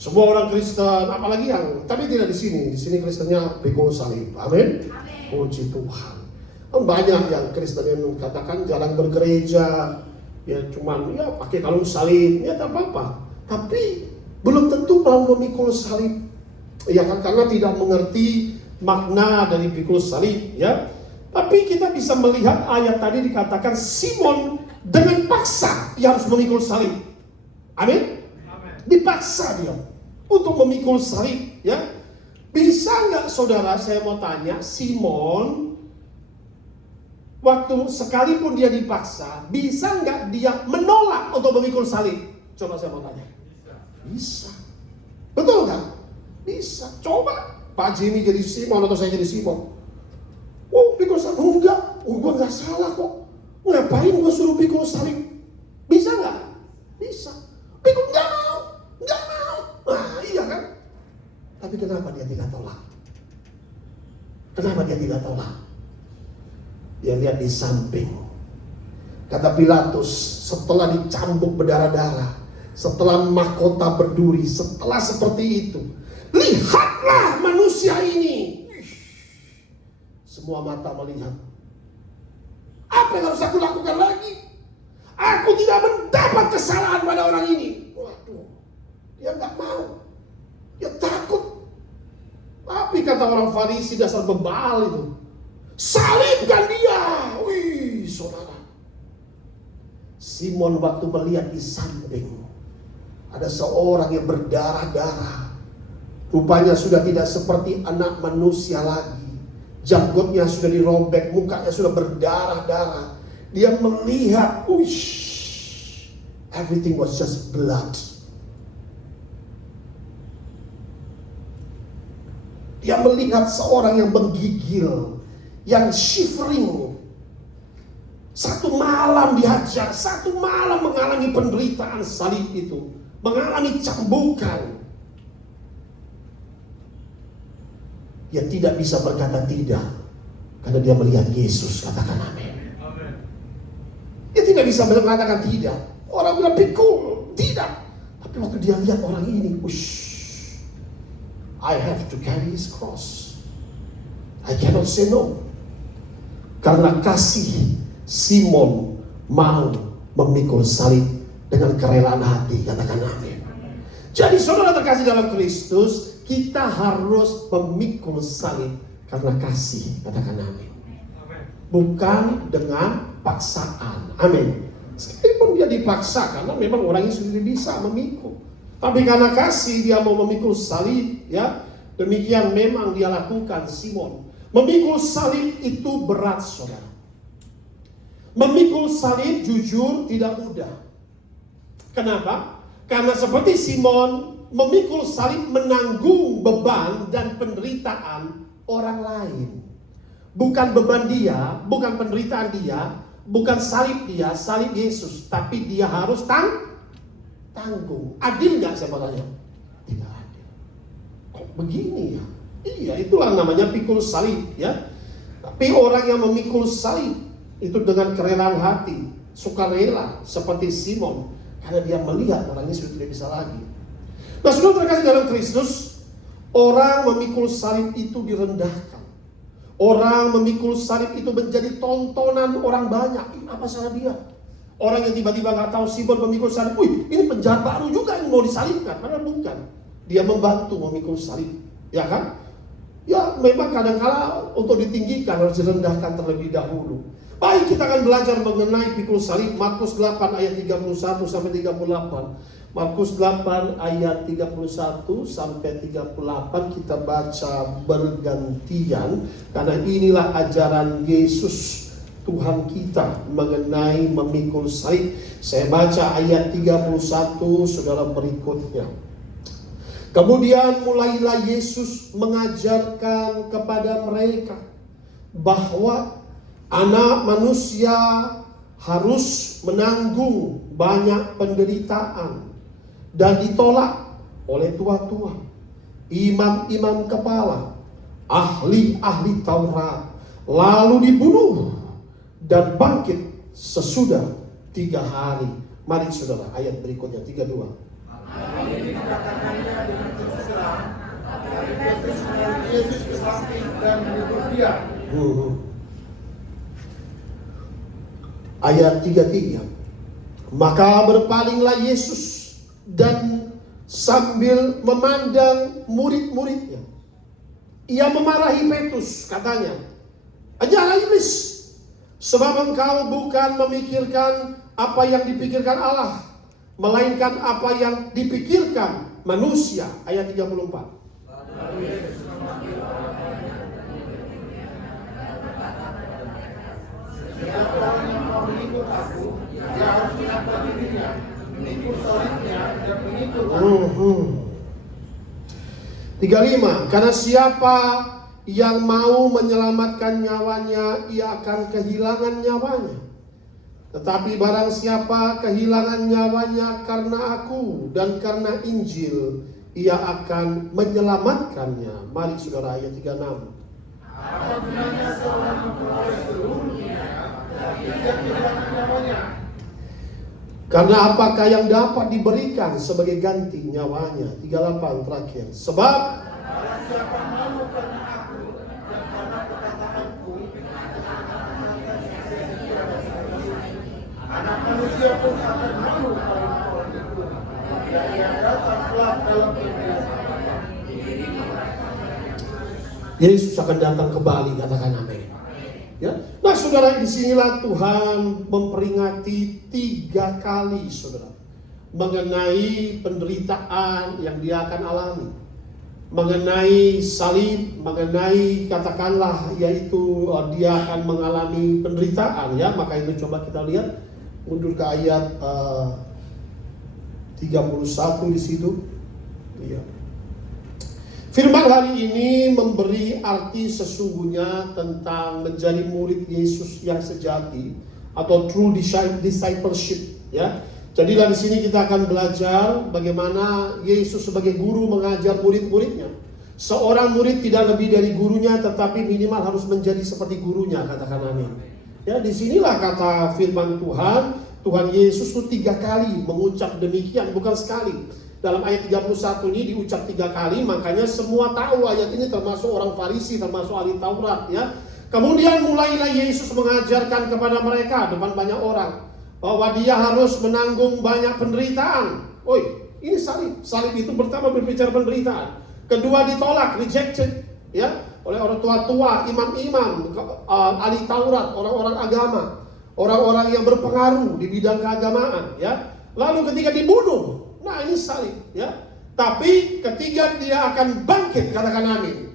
Semua orang Kristen, apalagi yang, tapi tidak di sini. Di sini Kristennya pikul salib. Amin. Puji Tuhan. Banyak yang Kristen yang katakan jarang bergereja, ya cuman ya pakai kalung salib, ya tak apa-apa. Tapi belum tentu mau memikul salib, ya kan, karena tidak mengerti makna dari pikul salib, ya. Tapi kita bisa melihat ayat tadi dikatakan Simon dengan paksa ia harus memikul salib. Amin. Dipaksa dia untuk memikul salib, ya. Bisa nggak saudara, saya mau tanya, Simon waktu sekalipun dia dipaksa, bisa nggak dia menolak untuk memikul salib? Coba saya mau tanya. Bisa. Betul kan? Bisa. Coba Pak Jimmy jadi Simon atau saya jadi Simon. Oh, pikul salib? Enggak. Oh, gue nggak salah kok. Ngapain gue suruh pikul salib? Bisa nggak? Bisa. Pikul nggak mau. Nggak mau. Nah, iya kan? Tapi kenapa dia tidak tolak? Kenapa dia tidak tolak? Dia lihat di samping. Kata Pilatus, setelah dicambuk berdarah-darah, setelah mahkota berduri, setelah seperti itu, lihatlah manusia ini. Semua mata melihat. Apa yang harus aku lakukan lagi? Aku tidak mendapat kesalahan pada orang ini. Waduh, dia nggak mau. Dia takut. Tapi kata orang Farisi dasar bebal itu, salibkan dia. Wih, saudara. Simon waktu melihat di samping ada seorang yang berdarah-darah. Rupanya sudah tidak seperti anak manusia lagi. Janggutnya sudah dirobek, mukanya sudah berdarah-darah. Dia melihat, wish, everything was just blood. Dia melihat seorang yang menggigil, yang shivering. Satu malam dihajar, satu malam mengalami penderitaan salib itu, mengalami cambukan. Dia tidak bisa berkata tidak, karena dia melihat Yesus. Katakan amin. Dia tidak bisa mengatakan tidak. Orang bilang pikul, tidak. Tapi waktu dia lihat orang ini, wish, I have to carry his cross. I cannot say no. Karena kasih, Simon mau memikul salib dengan kerelaan hati. Katakan amin. Jadi saudara terkasih dalam Kristus, kita harus memikul salib karena kasih. Katakan amin. Bukan dengan paksaan. Amin. Sekalipun dia dipaksa karena memang orangnya sudah bisa memikul. Tapi karena kasih dia mau memikul salib, ya. Demikian memang dia lakukan Simon. Memikul salib itu berat, saudara. Memikul salib jujur tidak mudah. Kenapa? Karena seperti Simon, memikul salib menanggung beban dan penderitaan orang lain. Bukan beban dia, bukan penderitaan dia, bukan salib dia, salib Yesus. Tapi dia harus tanggung. Adil gak saya mau tanya? Tidak adil. Kok begini ya? Iya, itulah namanya pikul salib, ya. Tapi orang yang memikul salib itu dengan kerelaan hati, sukarela seperti Simon, karena dia melihat orangnya sudah tidak bisa lagi. Nah, saudara terkasih dalam Kristus, orang memikul salib itu direndahkan. Orang memikul salib itu menjadi tontonan orang banyak. Apa salah dia? Orang yang tiba-tiba nggak tahu Simon memikul salib, wih, ini penjahat baru juga yang mau disalibkan. Padahal bukan. Dia membantu memikul salib, ya kan? Ya, memang kadang-kala untuk ditinggikan harus direndahkan terlebih dahulu. Baik, kita akan belajar mengenai pikul salib. Markus 8 ayat 31 sampai 38. Markus 8 ayat 31 sampai 38 kita baca bergantian. Karena inilah ajaran Yesus Tuhan kita mengenai memikul salib. Saya baca ayat 31 saudara berikutnya. Kemudian mulailah Yesus mengajarkan kepada mereka bahwa Anak Manusia harus menanggung banyak penderitaan dan ditolak oleh tua-tua, imam-imam kepala, ahli-ahli Taurat, lalu dibunuh dan bangkit sesudah 3 hari. Mari saudara, ayat berikutnya 32. Yesus ke samping dan menegur dia. Ayat 33. Maka berpalinglah Yesus dan sambil memandang murid-muridnya, ia memarahi Petrus, katanya, "Janganlah iblis, sebab engkau bukan memikirkan apa yang dipikirkan Allah, melainkan apa yang dipikirkan manusia." Ayat 34. Setiap orang yang mau mengikut aku, dia harus menangkap dirinya, mengikut salibnya dan mengikut aku. 35. Karena siapa yang mau menyelamatkan nyawanya, ia akan kehilangan nyawanya. Tetapi barang siapa kehilangan nyawanya karena aku dan karena Injil, ia akan menyelamatkannya. Mari saudara, ayat 36. Apa gunanya seorang memperoleh seluruh dunia, tapi dia kehilangan nyawanya? Karena apakah yang dapat diberikan sebagai ganti nyawanya? 38 terakhir. Sebab Barang siapa malu karena aku dan karena perkataanku, Anak Manusia pun akan malu pada orang itu, dan yang datang kelak dalam kemuliaan. Yesus akan datang kembali, katakan amin. Ya. Nah saudara, disinilah Tuhan memperingati 3 kali saudara mengenai penderitaan yang dia akan alami, mengenai salib, mengenai katakanlah yaitu dia akan mengalami penderitaan, ya. Maka itu coba kita lihat mundur ke ayat 31 di situ. Ya. Firman hari ini memberi arti sesungguhnya tentang menjadi murid Yesus yang sejati atau true discipleship, ya. Jadilah di sini kita akan belajar bagaimana Yesus sebagai guru mengajar murid-muridnya. Seorang murid tidak lebih dari gurunya, tetapi minimal harus menjadi seperti gurunya, katakan amin. Ya, disinilah kata firman Tuhan. Tuhan Yesus itu 3 kali mengucap demikian, bukan sekali. Dalam ayat 31 ini diucap 3 kali, makanya semua tahu ayat ini, termasuk orang Farisi, termasuk ahli Taurat, ya. Kemudian mulailah Yesus mengajarkan kepada mereka depan banyak orang bahwa dia harus menanggung banyak penderitaan. Ini salib. Salib itu pertama berbicara penderitaan. Kedua ditolak, rejected, ya, oleh orang tua-tua, imam-imam, ahli Taurat, orang-orang agama, orang-orang yang berpengaruh di bidang keagamaan, ya. Lalu ketika dibunuh, nah ini salib, ya. Tapi ketika dia akan bangkit, katakan amin.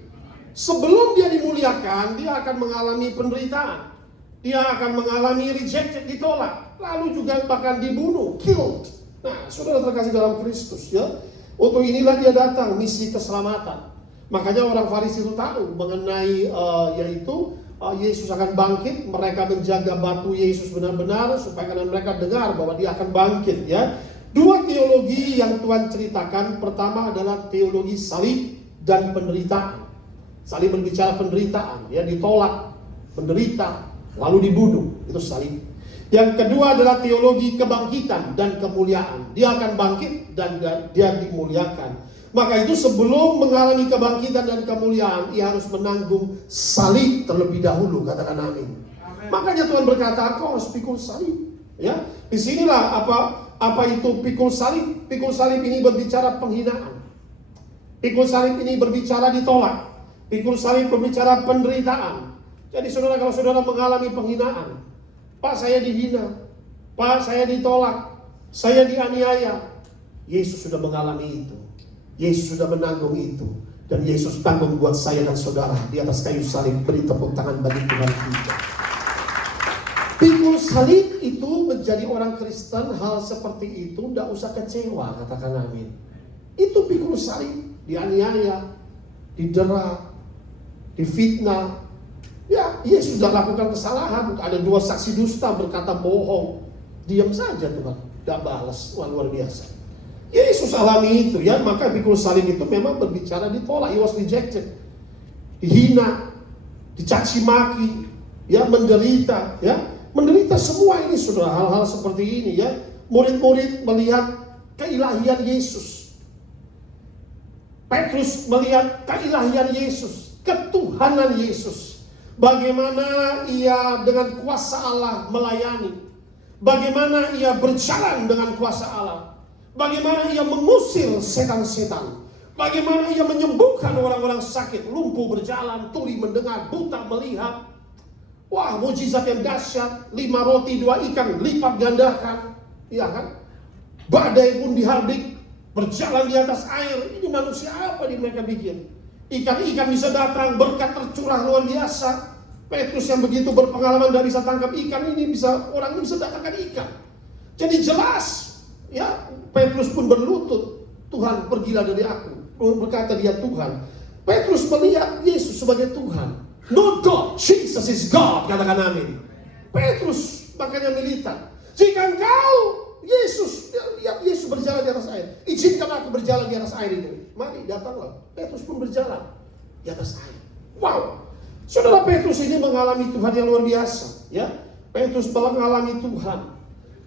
Sebelum dia dimuliakan, dia akan mengalami penderitaan. Dia akan mengalami rejected, ditolak. Lalu juga bahkan dibunuh, killed. Nah, saudara terkasih dalam Kristus, ya. Untuk inilah dia datang, misi keselamatan. Makanya orang Farisi itu tahu mengenai yaitu Yesus akan bangkit. Mereka menjaga batu Yesus benar-benar supaya mereka dengar bahwa dia akan bangkit, ya. 2 teologi yang Tuhan ceritakan. Pertama adalah teologi salib dan penderitaan. Salib berbicara penderitaan, ya, ditolak, menderita, lalu dibunuh, itu salib. Yang kedua adalah teologi kebangkitan dan kemuliaan. Dia akan bangkit dan dia dimuliakan. Maka itu sebelum mengalami kebangkitan dan kemuliaan, ia harus menanggung salib terlebih dahulu, katakan amin. Makanya Tuhan berkata, kau harus pikul salib, ya. Disinilah apa itu pikul salib. Pikul salib ini berbicara penghinaan. Pikul salib ini berbicara ditolak. Pikul salib berbicara penderitaan. Jadi saudara, kalau saudara mengalami penghinaan, Pak saya dihina, Pak saya ditolak, saya dianiaya, Yesus sudah mengalami itu. Yesus sudah menanggung itu. Dan Yesus tanggung buat saya dan saudara di atas kayu salib. Beri tepuk tangan bagi Tuhan kita. Pikul salib itu menjadi orang Kristen, hal seperti itu tidak usah kecewa, katakan amin. Itu pikul salib. dianiaya, didera, difitnah. Ya, Yesus sudah lakukan kesalahan. Ada 2 saksi dusta berkata bohong. Diam saja Tuhan, tidak balas. Wah, luar biasa. Yesus alami itu ya, maka pikul salib itu memang berbicara ditolak. He was rejected, dihina, dicaci maki, ya, menderita, ya, menderita semua ini saudara, hal-hal seperti ini ya. Murid-murid melihat keilahian Yesus. Petrus melihat keilahian Yesus, ketuhanan Yesus. Bagaimana ia dengan kuasa Allah melayani. Bagaimana ia berjalan dengan kuasa Allah. Bagaimana ia mengusir setan-setan. Bagaimana ia menyembuhkan orang-orang sakit. Lumpuh berjalan, tuli mendengar, buta melihat. Wah, mujizat yang dahsyat. 5 roti 2 ikan lipat gandakan. Iya kan? Badai pun dihardik, berjalan di atas air. Ini manusia apa yang mereka bikin? Ikan-ikan bisa datang, berkat tercurah luar biasa. Petrus yang begitu berpengalaman tidak bisa tangkap ikan, ini bisa, orang ini bisa datangkan ikan. Jadi jelas, ya, Petrus pun berlutut, Tuhan pergilah dari aku. Berkata dia Tuhan. Petrus melihat Yesus sebagai Tuhan. No God, Jesus is God, katakan amin. Petrus makanya militan. Jika engkau Yesus berjalan di atas air, izinkan aku berjalan di atas air itu. Mari datanglah. Petrus pun berjalan di atas air. Wow, saudara, Petrus ini mengalami Tuhan yang luar biasa. Ya, Petrus mengalami Tuhan.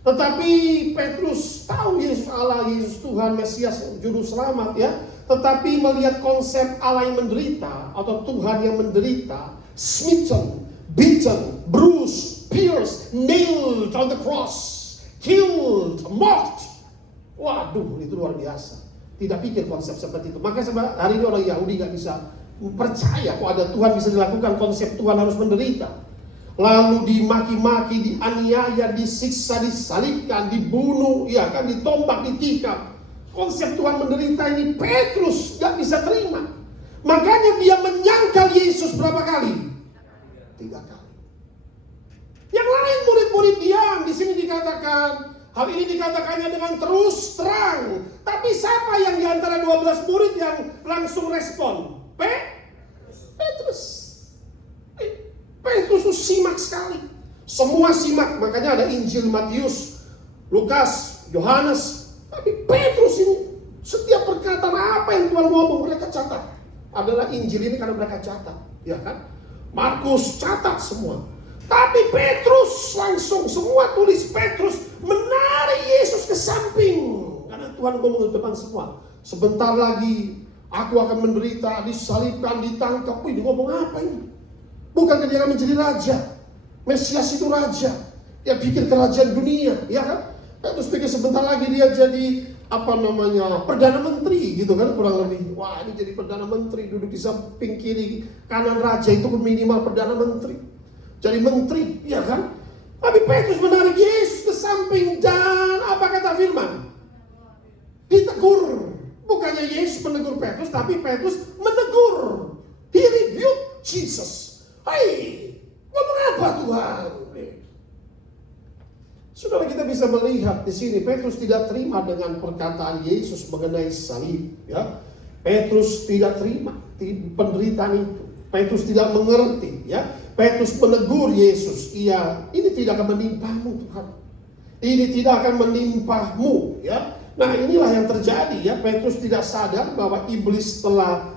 Tetapi Petrus tahu Yesus Allah, Yesus Tuhan, Mesias, Juru Selamat ya. Tetapi melihat konsep Allah yang menderita atau Tuhan yang menderita, smitten, beaten, bruised, pierced, nailed on the cross, killed, mocked. Waduh, itu luar biasa. Tidak pikir konsep seperti itu. Maka hari ini orang Yahudi gak bisa percaya kok ada Tuhan bisa dilakukan, konsep Tuhan harus menderita. Lalu dimaki-maki, dianiaya, disiksa, disalibkan, dibunuh, ya kan, ditombak, ditikam. Konsep Tuhan menderita ini Petrus gak bisa terima. Makanya dia menyangkal Yesus berapa kali? 3 kali. Yang lain murid-murid diam. Di sini dikatakan, hal ini dikatakannya dengan terus terang. Tapi siapa yang di antara 12 murid yang langsung respon? Petrus. Petrus itu simak sekali. Semua simak. Makanya ada Injil Matius, Lukas, Yohanes. Tapi Petrus ini setiap perkataan apa yang Tuhan ngomong mereka catat. Adalah Injil ini karena mereka catat, ya kan? Markus catat semua. Tapi Petrus langsung semua tulis. Petrus menarik Yesus ke samping karena Tuhan ngomong di depan semua. Sebentar lagi aku akan menderita, disalibkan, ditangkap. Wih, ngomong apa ini? Bukankah dia akan menjadi raja? Mesias itu raja. Dia pikir kerajaan dunia, ya kan? Terus pikir sebentar lagi dia jadi perdana menteri gitu kan, kurang lebih. Wah, ini jadi perdana menteri, duduk di samping kiri kanan raja, itu minimal perdana menteri. Jadi menteri, ya kan? Tapi Petrus menarik Yesus ke samping dan apa kata firman? Ditegur. Bukannya Yesus menegur Petrus, tapi Petrus menegur. He rebuked Jesus. Hai, ngomong apa Tuhan? Saudara, kita bisa melihat di sini Petrus tidak terima dengan perkataan Yesus mengenai salib. Ya, Petrus tidak terima penderitaan itu. Petrus tidak mengerti. Ya, Petrus menegur Yesus. Iya, ini tidak akan menimpamu Tuhan. Ini tidak akan menimpamu. Ya, nah inilah yang terjadi. Ya, Petrus tidak sadar bahwa iblis telah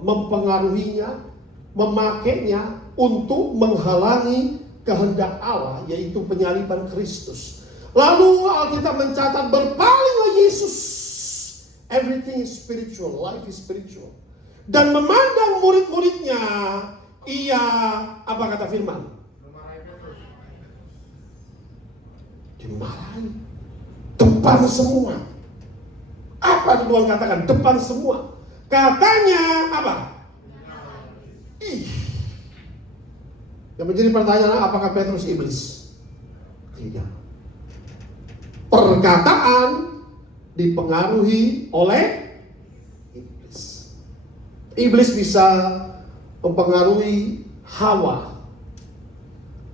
mempengaruhinya, memakainya untuk menghalangi kehendak Allah, yaitu penyaliban Kristus. Lalu Alkitab mencatat berpalinglah Yesus. Everything is spiritual, life is spiritual. Dan memandang murid-muridnya, ia apa kata firman? Dimarahi. Depan semua. Apa Tuhan katakan? Depan semua. Katanya apa? Ih. Yang menjadi pertanyaan, apakah Petrus iblis? Tidak. Perkataan dipengaruhi oleh iblis. Iblis bisa mempengaruhi Hawa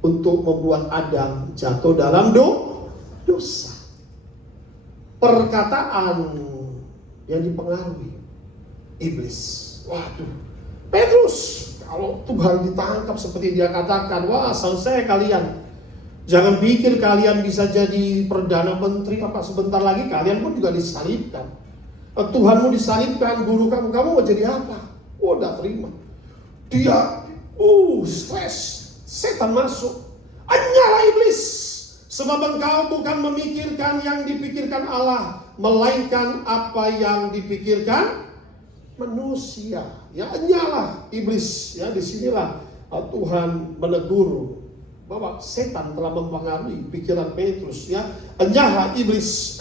untuk membuat Adam jatuh dalam dosa. Perkataan yang dipengaruhi. iblis. Waduh, Petrus, kalau Tuhan ditangkap seperti dia katakan, wah selesai kalian. Jangan pikir kalian bisa jadi Perdana Menteri apa sebentar lagi kalian pun juga disalibkan. Tuhanmu disalibkan, guru kamu mau jadi apa? Oh, udah terima. Dia, stres. Setan masuk. Anyalah iblis. Sebab engkau bukan memikirkan yang dipikirkan Allah, melainkan apa yang dipikirkan manusia. Ya, anyalah iblis. Ya, disinilah Tuhan menegur bahwa setan telah mempengaruhi pikiran Petrus, ya. Anyalah iblis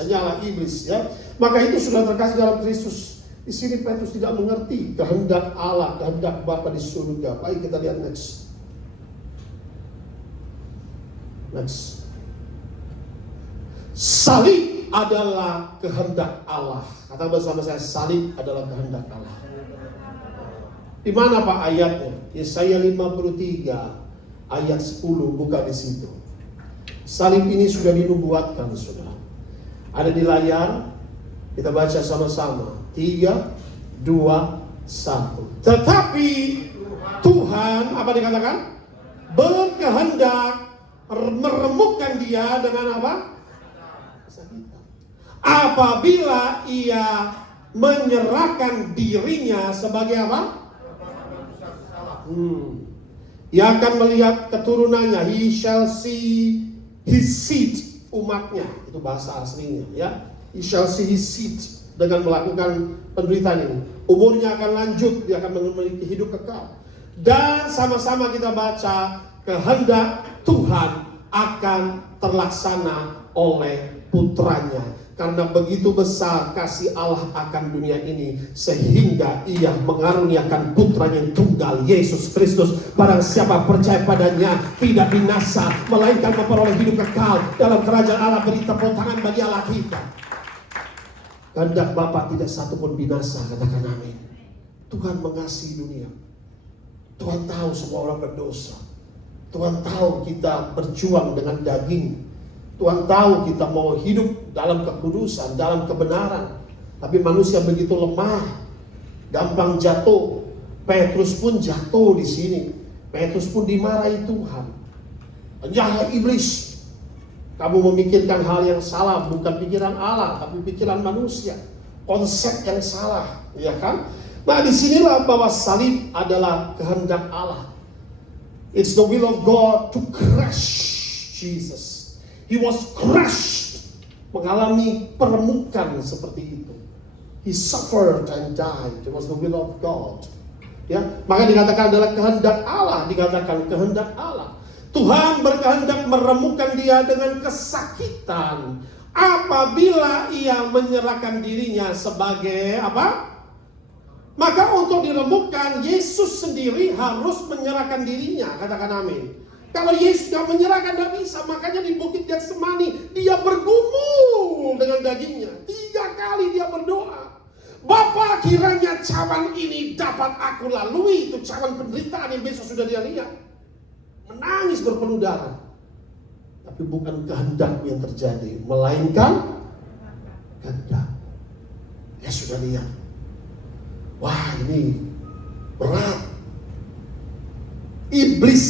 ya. Maka itu sudah terkasih dalam Kristus. Di sini Petrus tidak mengerti kehendak Allah, kehendak Bapa di surga. Baik, kita lihat next. Salib adalah kehendak Allah. Kata bersama saya, salib adalah kehendak Allah. Di mana Pak ayatnya? Yesaya 53 ayat 10, buka di situ. Salib ini sudah dinubuatkan, saudara. Ada di layar, kita baca sama-sama. 3, 2, 1. Tetapi Tuhan, apa dikatakan? Berkehendak meremukkan dia dengan apa? Kesakitan. Apabila ia menyerahkan dirinya sebagai apa? Ia akan melihat keturunannya. He shall see his seed, umatnya. Itu bahasa aslinya, ya. He shall see his seed dengan melakukan penderitaan ini. Umurnya akan lanjut, dia akan memiliki hidup kekal. Dan sama-sama kita baca, kehendak Tuhan akan terlaksana oleh putranya. Karena begitu besar kasih Allah akan dunia ini, sehingga ia mengaruniakan putranya yang tunggal, Yesus Kristus. Barang siapa percaya padanya tidak binasa, melainkan memperoleh hidup kekal dalam kerajaan Allah. Beri tepuk tangan bagi Allah kita. Kehendak Bapa tidak satu pun binasa, katakan amin. Tuhan mengasihi dunia. Tuhan tahu semua orang berdosa. Tuhan tahu kita berjuang dengan daging. Tuhan tahu kita mau hidup dalam kekudusan, dalam kebenaran. Tapi manusia begitu lemah, gampang jatuh. Petrus pun jatuh di sini. Petrus pun dimarahi Tuhan. Penjahat iblis, kamu memikirkan hal yang salah, bukan pikiran Allah, tapi pikiran manusia. Konsep yang salah, ya kan? Nah, disinilah bahwa salib adalah kehendak Allah. It's the will of God to crush Jesus. He was crushed, mengalami peremukan seperti itu. He suffered and died. It was the will of God. Ya, maka dikatakan adalah kehendak Allah, dikatakan kehendak Allah. Tuhan berkehendak meremukkan dia dengan kesakitan apabila ia menyerahkan dirinya sebagai apa? Maka untuk diremukkan, Yesus sendiri harus menyerahkan dirinya. Katakan amin. Kalau Yesus tidak menyerahkan, tidak bisa. Makanya di Bukit Getsemani dia bergumul dengan dagingnya. 3 kali dia berdoa, Bapa, kiranya cawan ini dapat aku lalui. Itu cawan penderitaan yang besok sudah dia lihat. Menangis berpeluh darah. Tapi bukan kehendak yang terjadi, melainkan kehendak. Dia sudah lihat, wah ini berat. Iblis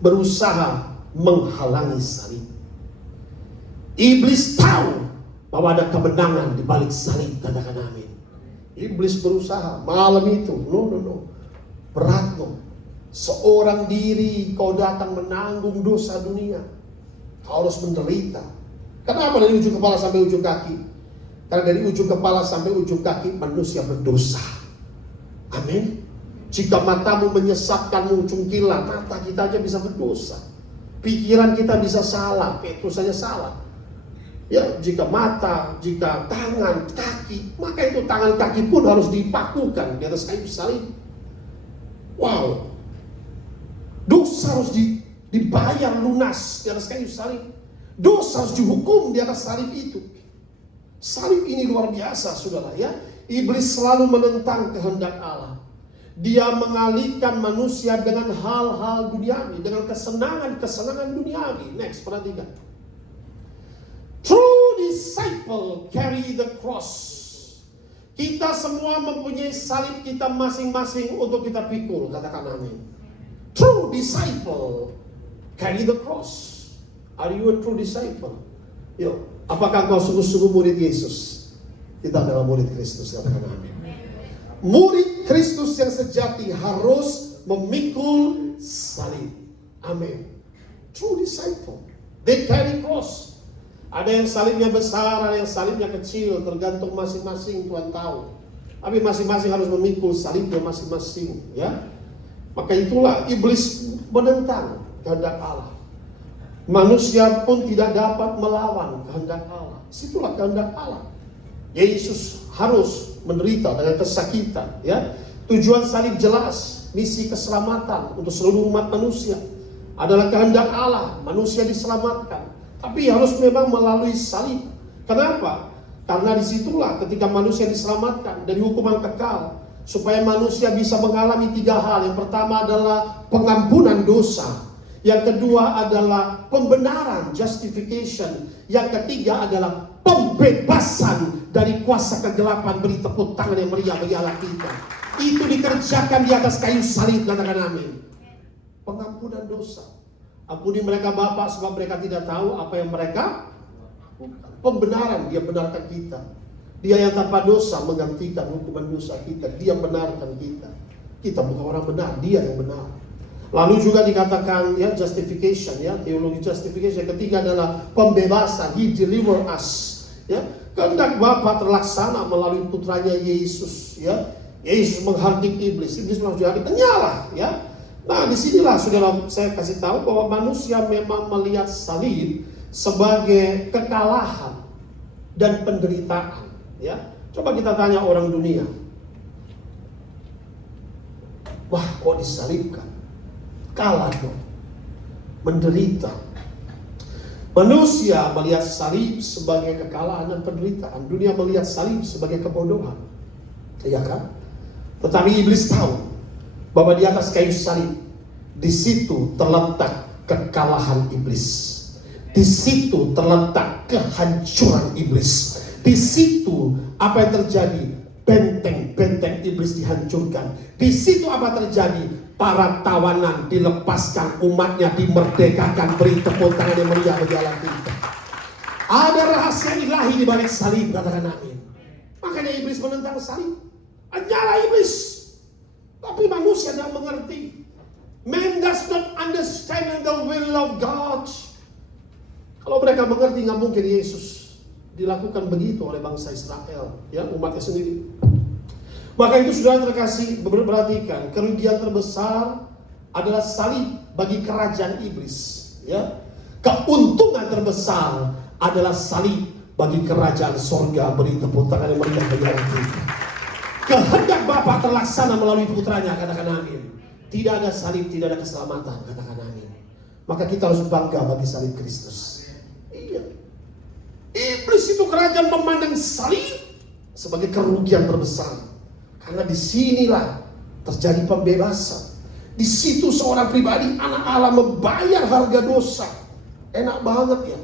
berusaha menghalangi salib. Iblis tahu bahwa ada kemenangan di balik salib, katakan amin. Iblis berusaha malam itu, no. Berat loh. Seorang diri kau datang menanggung dosa dunia. Kau harus menderita. Kenapa dari ujung kepala sampai ujung kaki? Karena dari ujung kepala sampai ujung kaki manusia berdosa. Amin. Jika matamu menyesatkanmu cungkilan, mata kita aja bisa berdosa. Pikiran kita bisa salah, Petrus saja salah. Ya, jika mata, jika tangan, kaki, maka itu tangan kaki pun harus dipakukan di atas kayu salib. Wow. Dosa harus dibayar lunas di atas kayu salib. Dosa harus dihukum di atas salib itu. Salib ini luar biasa, saudara, ya. Iblis selalu menentang kehendak Allah. Dia mengalihkan manusia dengan hal-hal duniawi, dengan kesenangan duniawi. Next, perhatikan. True disciple carry the cross. Kita semua mempunyai salib kita masing-masing untuk kita pikul, katakan amin. True disciple carry the cross. Are you a true disciple? Yuk, apakah kau sungguh-sungguh murid Yesus? Kita adalah murid Kristus, katakan amin. Murid Kristus yang sejati harus memikul salib. Amin. True disciple, they carry cross. Ada yang salibnya besar, ada yang salibnya kecil, tergantung masing-masing, Tuhan tahu. Tapi masing-masing harus memikul salibnya masing-masing, ya. Maka itulah iblis menentang kehendak Allah. Manusia pun tidak dapat melawan kehendak Allah. Situlah kehendak Allah. Yesus harus menderita dengan kesakitan, ya. Tujuan salib jelas, misi keselamatan untuk seluruh umat manusia. Adalah kehendak Allah, manusia diselamatkan. Tapi harus memang melalui salib. Kenapa? Karena disitulah ketika manusia diselamatkan dari hukuman kekal, supaya manusia bisa mengalami 3 hal. Yang pertama adalah pengampunan dosa. Yang kedua adalah pembenaran, justification. Yang ketiga adalah pembebasan dari kuasa kegelapan. Beri tepuk tangan yang meriah bagi Allah kita. Itu dikerjakan di atas kayu salib, katakan amin. Pengampunan dosa. Ampuni mereka Bapa sebab mereka tidak tahu apa yang mereka lakukan. Pembenaran, dia benarkan kita. Dia yang tanpa dosa menggantikan hukuman dosa kita. Dia benarkan kita. Kita bukan orang benar, dia yang benar. Lalu juga dikatakan ya justification, ya teologi justification. Yang ketiga adalah pembebasan. He deliver us. Ya, kehendak Bapa terlaksana melalui putranya Yesus. Ya, Yesus menghardik iblis. Iblis langsung jadi penyalah. Ya. Nah, disinilah saudara saya kasih tahu bahwa manusia memang melihat salib sebagai kekalahan dan penderitaan. Ya, coba kita tanya orang dunia. Wah, kok disalibkan? Kalah dong, menderita. Manusia melihat salib sebagai kekalahan dan penderitaan. Dunia melihat salib sebagai kebodohan. Iya kan? Tetapi iblis tahu bahwa di atas kayu salib, di situ terletak kekalahan iblis. Di situ terletak kehancuran iblis. Di situ apa yang terjadi? Benteng-benteng iblis dihancurkan. Di situ apa terjadi? Para tawanan dilepaskan, umatnya dimerdekakan. Beri tepuk tangan yang meriah bagi Allah kita. Ada rahasia ilahi di balik salib, katakan amin. Makanya iblis menentang salib. Hanyalah iblis. Tapi manusia tidak mengerti. Man does not understand the will of God. Kalau mereka mengerti, nggak mungkin Yesus dilakukan begitu oleh bangsa Israel, ya umatnya sendiri. Maka itu sudah terkasih, perhatikan, kerugian terbesar adalah salib bagi kerajaan iblis. Ya, keuntungan terbesar adalah salib bagi kerajaan sorga. Beri tepuk tangan yang meriah bagi orang kita. Kehendak Bapa terlaksana melalui putranya, katakan amin. Tidak ada salib, tidak ada keselamatan, katakan amin. Maka kita harus bangga bagi salib Kristus. Iya. Iblis itu kerajaan memandang salib sebagai kerugian terbesar. Karena disinilah terjadi pembebasan. Di situ seorang pribadi, anak Allah, membayar harga dosa. Enak banget ya.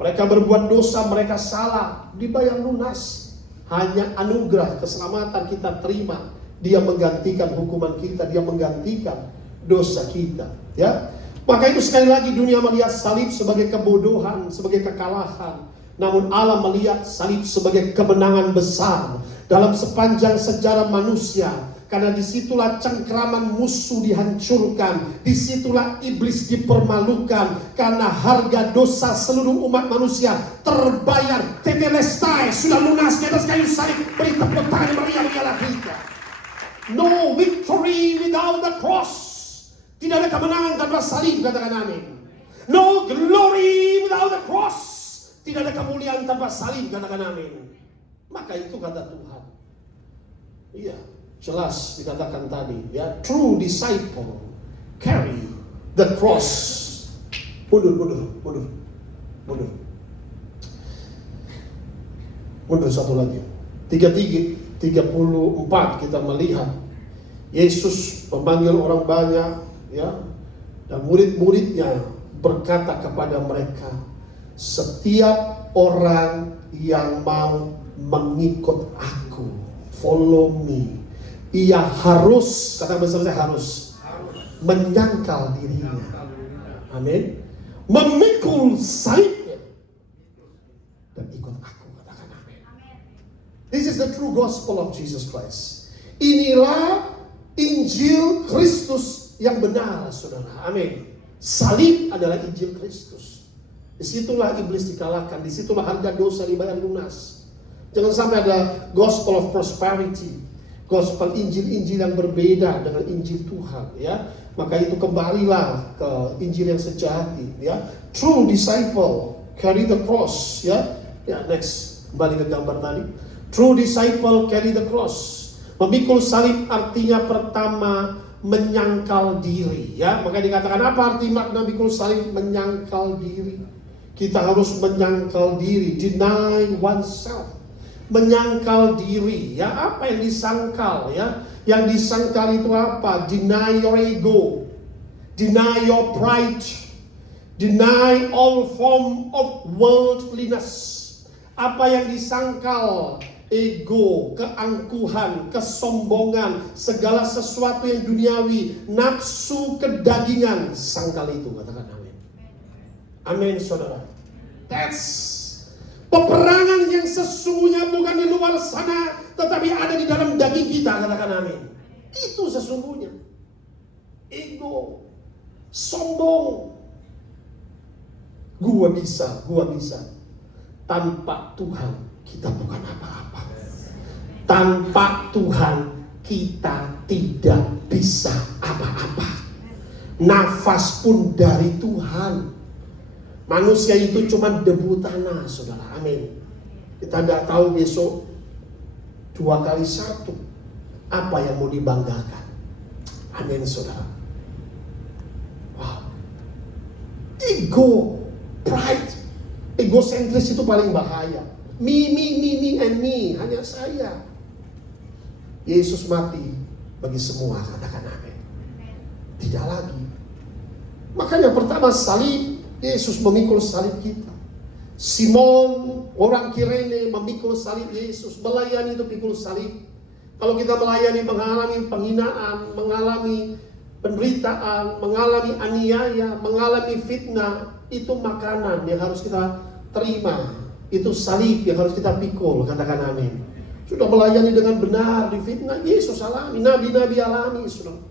Mereka berbuat dosa, mereka salah, dibayar lunas. Hanya anugerah keselamatan kita terima. Dia menggantikan hukuman kita, dia menggantikan dosa kita. Ya, maka itu sekali lagi dunia melihat salib sebagai kebodohan, sebagai kekalahan. Namun Allah melihat salib sebagai kemenangan besar dalam sepanjang sejarah manusia. Karena disitulah cengkraman musuh dihancurkan. Disitulah iblis dipermalukan. Karena harga dosa seluruh umat manusia terbayar. Tetelestai sudah lunas di atas kayu salib. Beri tepuk tangan meriah bagi Allah kita. No victory without the cross. Tidak ada kemenangan tanpa salib, katakan amin. No glory without the cross. Tidak ada kemuliaan tanpa salib, katakan amin. Maka itu kata Tuhan. Iya, jelas dikatakan tadi, ya, true disciple carry the cross. Mundur. Mundur satu lagi. 34 kita melihat Yesus memanggil orang banyak, ya, dan murid-muridnya berkata kepada mereka, setiap orang yang mau mengikut aku, follow me. Ia harus, kata bersama saya harus, menyangkal dirinya. Amin. Memikul salibnya dan ikut aku. Katakan amin. This is the true gospel of Jesus Christ. Inilah Injil Kristus yang benar, saudara. Amin. Salib adalah Injil Kristus. Disitulah iblis dikalahkan. Disitulah harga dosa dibayar lunas. Jangan sampai ada gospel of prosperity, gospel Injil-Injil yang berbeda dengan Injil Tuhan, ya. Maka itu kembalilah ke Injil yang sejati, ya. True disciple carry the cross, ya. Ya, next, kembali ke gambar tadi. True disciple carry the cross. Memikul salib artinya pertama menyangkal diri, ya. Maka dikatakan apa arti makna memikul salib? Menyangkal diri. Kita harus menyangkal diri, deny oneself. Menyangkal diri, ya. Apa yang disangkal, ya? Yang disangkal itu apa? Deny your ego, deny your pride, deny all form of worldliness. Apa yang disangkal? Ego, keangkuhan, kesombongan, segala sesuatu yang duniawi, nafsu kedagingan, sangkal itu. Katakan amin. Amin, saudara. That's peperangan yang sesungguhnya bukan di luar sana, tetapi ada di dalam daging kita. Katakan amin. Itu sesungguhnya. Ego, sombong. Gua bisa. Tanpa Tuhan kita bukan apa-apa. Tanpa Tuhan kita tidak bisa apa-apa. Nafas pun dari Tuhan. Manusia itu cuma debu tanah, saudara. Amin. Kita tidak tahu besok 2x1 apa yang mau dibanggakan. Amin, saudara. Wow. Ego, pride, egosentris itu paling bahaya. Me, and me. Hanya saya. Yesus mati bagi semua. Katakan amin. Tidak lagi. Makanya pertama salib. Yesus memikul salib kita. Simon orang Kirene memikul salib Yesus. Melayani itu pikul salib. Kalau kita melayani mengalami penghinaan, mengalami penderitaan, mengalami aniaya, mengalami fitnah, itu makanan yang harus kita terima. Itu salib yang harus kita pikul. Katakan amin. Sudah melayani dengan benar di fitnah, Yesus alami, nabi-nabi alami, sudah.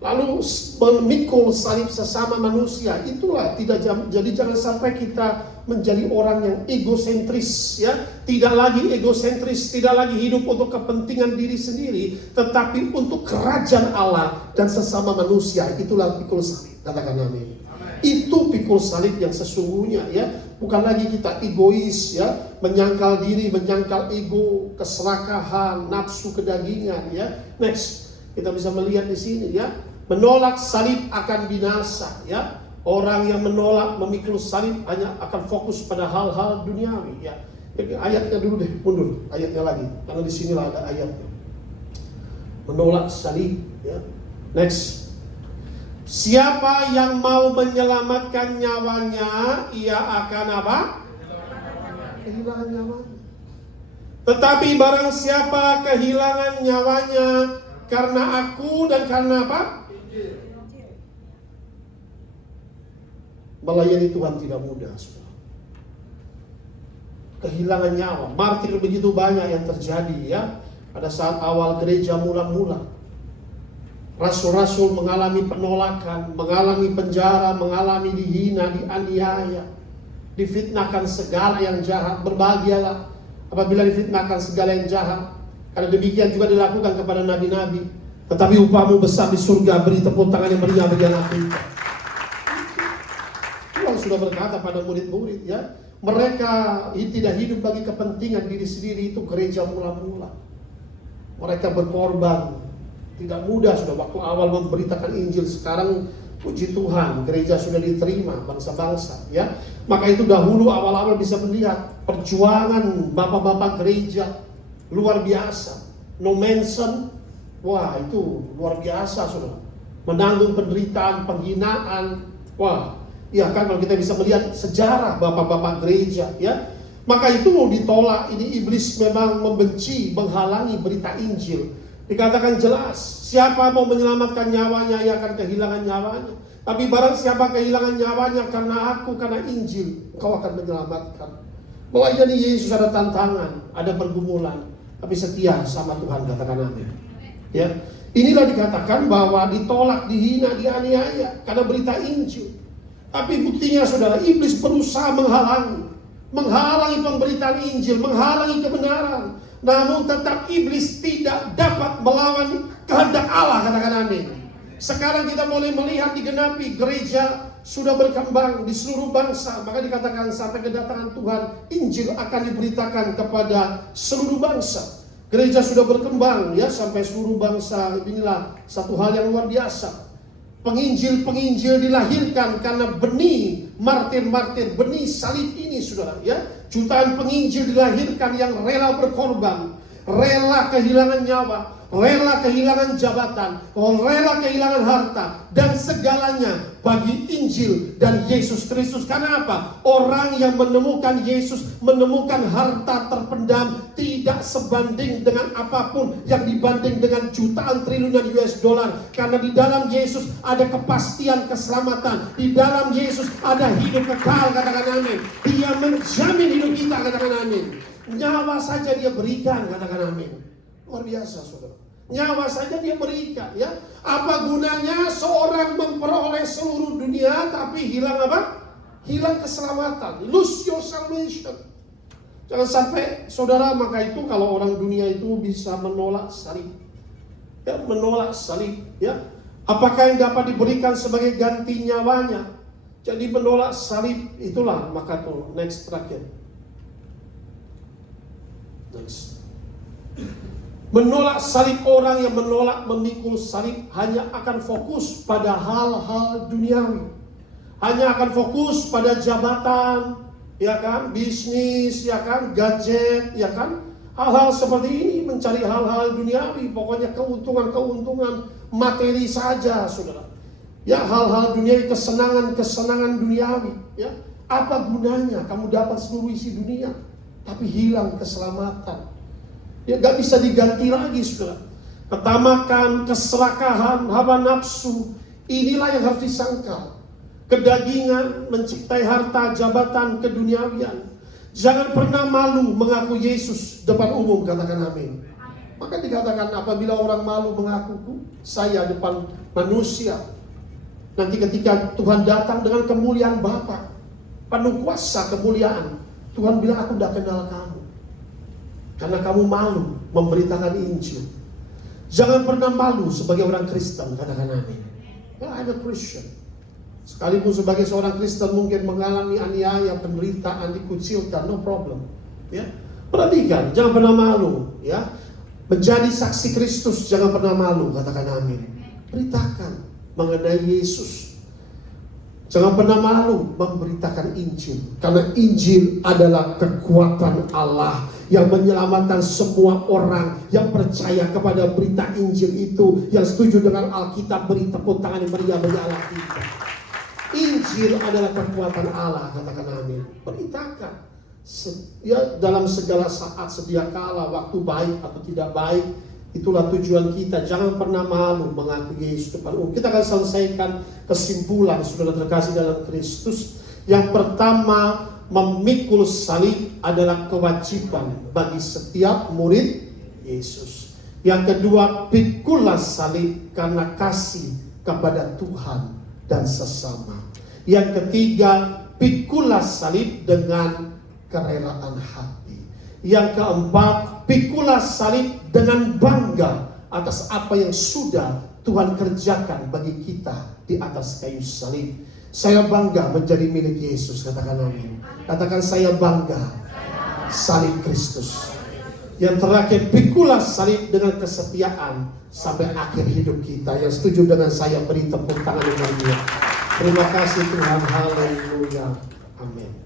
Lalu memikul salib sesama manusia, itulah tidak jadi jangan sampai kita menjadi orang yang egosentris, ya. Tidak lagi egosentris, tidak lagi hidup untuk kepentingan diri sendiri, tetapi untuk kerajaan Allah dan sesama manusia. Itulah pikul salib. Katakan amin. Itu pikul salib yang sesungguhnya, ya. Bukan lagi kita egois, ya, menyangkal diri, menyangkal ego, keserakahan, nafsu kedagingan, ya. Next, kita bisa melihat di sini, ya. Menolak salib akan binasa, ya. Orang yang menolak memikul salib hanya akan fokus pada hal-hal duniawi, ya. Ayatnya dulu deh, mundur, ayatnya lagi, karena di sinilah ada ayatnya. Menolak salib, ya. Next. Siapa yang mau menyelamatkan nyawanya, ia akan apa? Kehilangan nyawanya. Tetapi barang siapa kehilangan nyawanya karena aku dan karena apa? Melayani Tuhan tidak mudah, saudara. Kehilangan nyawa, martir begitu banyak yang terjadi, ya. Pada saat awal gereja mula-mula, rasul-rasul mengalami penolakan, mengalami penjara, mengalami dihina, dianiaya, difitnahkan segala yang jahat. Berbahagialah apabila difitnahkan segala yang jahat, karena demikian juga dilakukan kepada nabi-nabi. Tetapi upahmu besar di surga. Beri tepuk tangan yang meriah bagi anak kita. Tuhan sudah berkata pada murid-murid, ya, mereka tidak hidup bagi kepentingan diri sendiri. Itu gereja mula-mula. Mereka berkorban. Tidak mudah sudah waktu awal memberitakan Injil. Sekarang puji Tuhan, gereja sudah diterima bangsa-bangsa, ya. Maka itu dahulu awal-awal bisa melihat perjuangan bapak-bapak gereja luar biasa. No mention, wah itu luar biasa sudah. Menanggung penderitaan, penghinaan, wah. Ya kan, kalau kita bisa melihat sejarah bapak-bapak gereja, ya. Maka itu mau ditolak. Ini iblis memang membenci, menghalangi berita Injil. Dikatakan jelas, siapa mau menyelamatkan nyawanya, ia akan kehilangan nyawanya. Tapi barang siapa kehilangan nyawanya karena aku, karena Injil, kau akan menyelamatkan. Melayani Yesus ada tantangan, ada pergumulan, tapi setia sama Tuhan, katakan amin. Ya, inilah dikatakan bahwa ditolak, dihina, dianiaya karena berita Injil. Tapi buktinya saudara, iblis berusaha menghalangi pemberitaan Injil, menghalangi kebenaran. Namun tetap iblis tidak dapat melawan kehendak Allah, katakan amin. Sekarang kita boleh melihat digenapi, gereja sudah berkembang di seluruh bangsa. Maka dikatakan sampai kedatangan Tuhan, Injil akan diberitakan kepada seluruh bangsa. Gereja sudah berkembang ya sampai seluruh bangsa. Inilah satu hal yang luar biasa. Penginjil-penginjil dilahirkan karena benih martir-martir, benih salib ini saudara ya. Jutaan penginjil dilahirkan yang rela berkorban, rela kehilangan nyawa, rela kehilangan jabatan, rela kehilangan harta dan segalanya bagi Injil dan Yesus Kristus. Karena apa? Orang yang menemukan Yesus, menemukan harta terpendam tidak sebanding dengan apapun yang dibanding dengan jutaan triliunan US dollar. Karena di dalam Yesus ada kepastian keselamatan, di dalam Yesus ada hidup kekal, katakan amin. Dia menjamin hidup kita, katakan amin. Nyawa saja dia berikan, katakan amin. Luar biasa saudara. Nyawa saja dia berikan ya. Apa gunanya seorang memperoleh seluruh dunia tapi hilang apa? Hilang keselamatan. Lose your salvation. Jangan sampai saudara, maka itu kalau orang dunia itu bisa menolak salib. Ya, menolak salib ya. Apakah yang dapat diberikan sebagai ganti nyawanya? Jadi menolak salib itulah, maka tuh next terakhir. Next. Menolak salib, orang yang menolak memikul salib hanya akan fokus pada hal-hal duniawi. Hanya akan fokus pada jabatan, ya kan, bisnis, ya kan, gadget, ya kan. Hal-hal seperti ini, mencari hal-hal duniawi, pokoknya keuntungan-keuntungan materi saja, saudara. Ya, hal-hal duniawi, kesenangan-kesenangan duniawi, ya. Apa gunanya kamu dapat seluruh isi dunia tapi hilang keselamatan? Ya, gak bisa diganti lagi saudara. Ketamakan, keserakahan, hawa nafsu, inilah yang harus disangkal. Kedagingan, menciptai harta, jabatan, keduniawian. Jangan pernah malu mengaku Yesus depan umum, katakan amin. Maka dikatakan apabila orang malu mengaku saya depan manusia, nanti ketika Tuhan datang dengan kemuliaan Bapa, penuh kuasa kemuliaan, Tuhan bilang aku tidak kenal kamu. Karena kamu malu memberitakan Injil. Jangan pernah malu sebagai orang Kristen, katakan amin. Well, I'm a Christian. Sekalipun sebagai seorang Kristen mungkin mengalami aniaya, penderitaan, dikucilkan, no problem. Ya, perhatikan, jangan pernah malu. Ya, menjadi saksi Kristus, jangan pernah malu, katakan amin. Beritakan mengenai Yesus. Jangan pernah malu memberitakan Injil. Karena Injil adalah kekuatan Allah yang menyelamatkan semua orang yang percaya kepada berita Injil itu. Yang setuju dengan Alkitab, beri tepuk tangan yang meriah bagi Allah kita. Injil adalah kekuatan Allah, katakan amin. Beritakan ya, dalam segala saat, sedia kala, waktu baik atau tidak baik. Itulah tujuan kita. Jangan pernah malu mengaku Yesus depan umum. Kita akan selesaikan kesimpulan saudara terkasih dalam Kristus. Yang pertama, memikul salib adalah kewajiban bagi setiap murid Yesus. Yang kedua, pikulah salib karena kasih kepada Tuhan dan sesama. Yang ketiga, pikulah salib dengan kerelaan hati. Yang keempat, pikulah salib dengan bangga atas apa yang sudah Tuhan kerjakan bagi kita di atas kayu salib. Saya bangga menjadi milik Yesus, katakan amin. Katakan saya bangga salib Kristus. Yang terakhir, pikulah salib dengan kesetiaan sampai akhir hidup kita. Yang setuju dengan saya beri tepuk tangan yang meriah. Terima kasih Tuhan, haleluya, amin.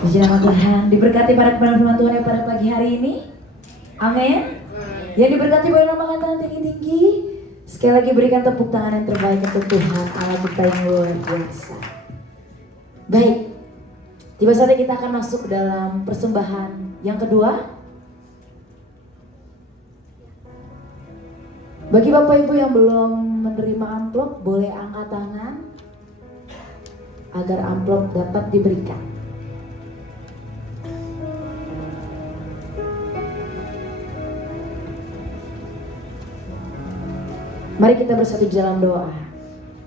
Puji nama Tuhan, diberkati para kebenaran firman Tuhan yang pada pagi hari ini. Amin. Yang diberkati boleh lambangkan tangan tinggi-tinggi. Sekali lagi berikan tepuk tangan yang terbaik untuk Tuhan Allah kita yang luar biasa. Baik, tiba saatnya kita akan masuk ke dalam persembahan yang kedua. Bagi Bapak Ibu yang belum menerima amplop, boleh angkat tangan agar amplop dapat diberikan. Mari kita bersatu di dalam doa.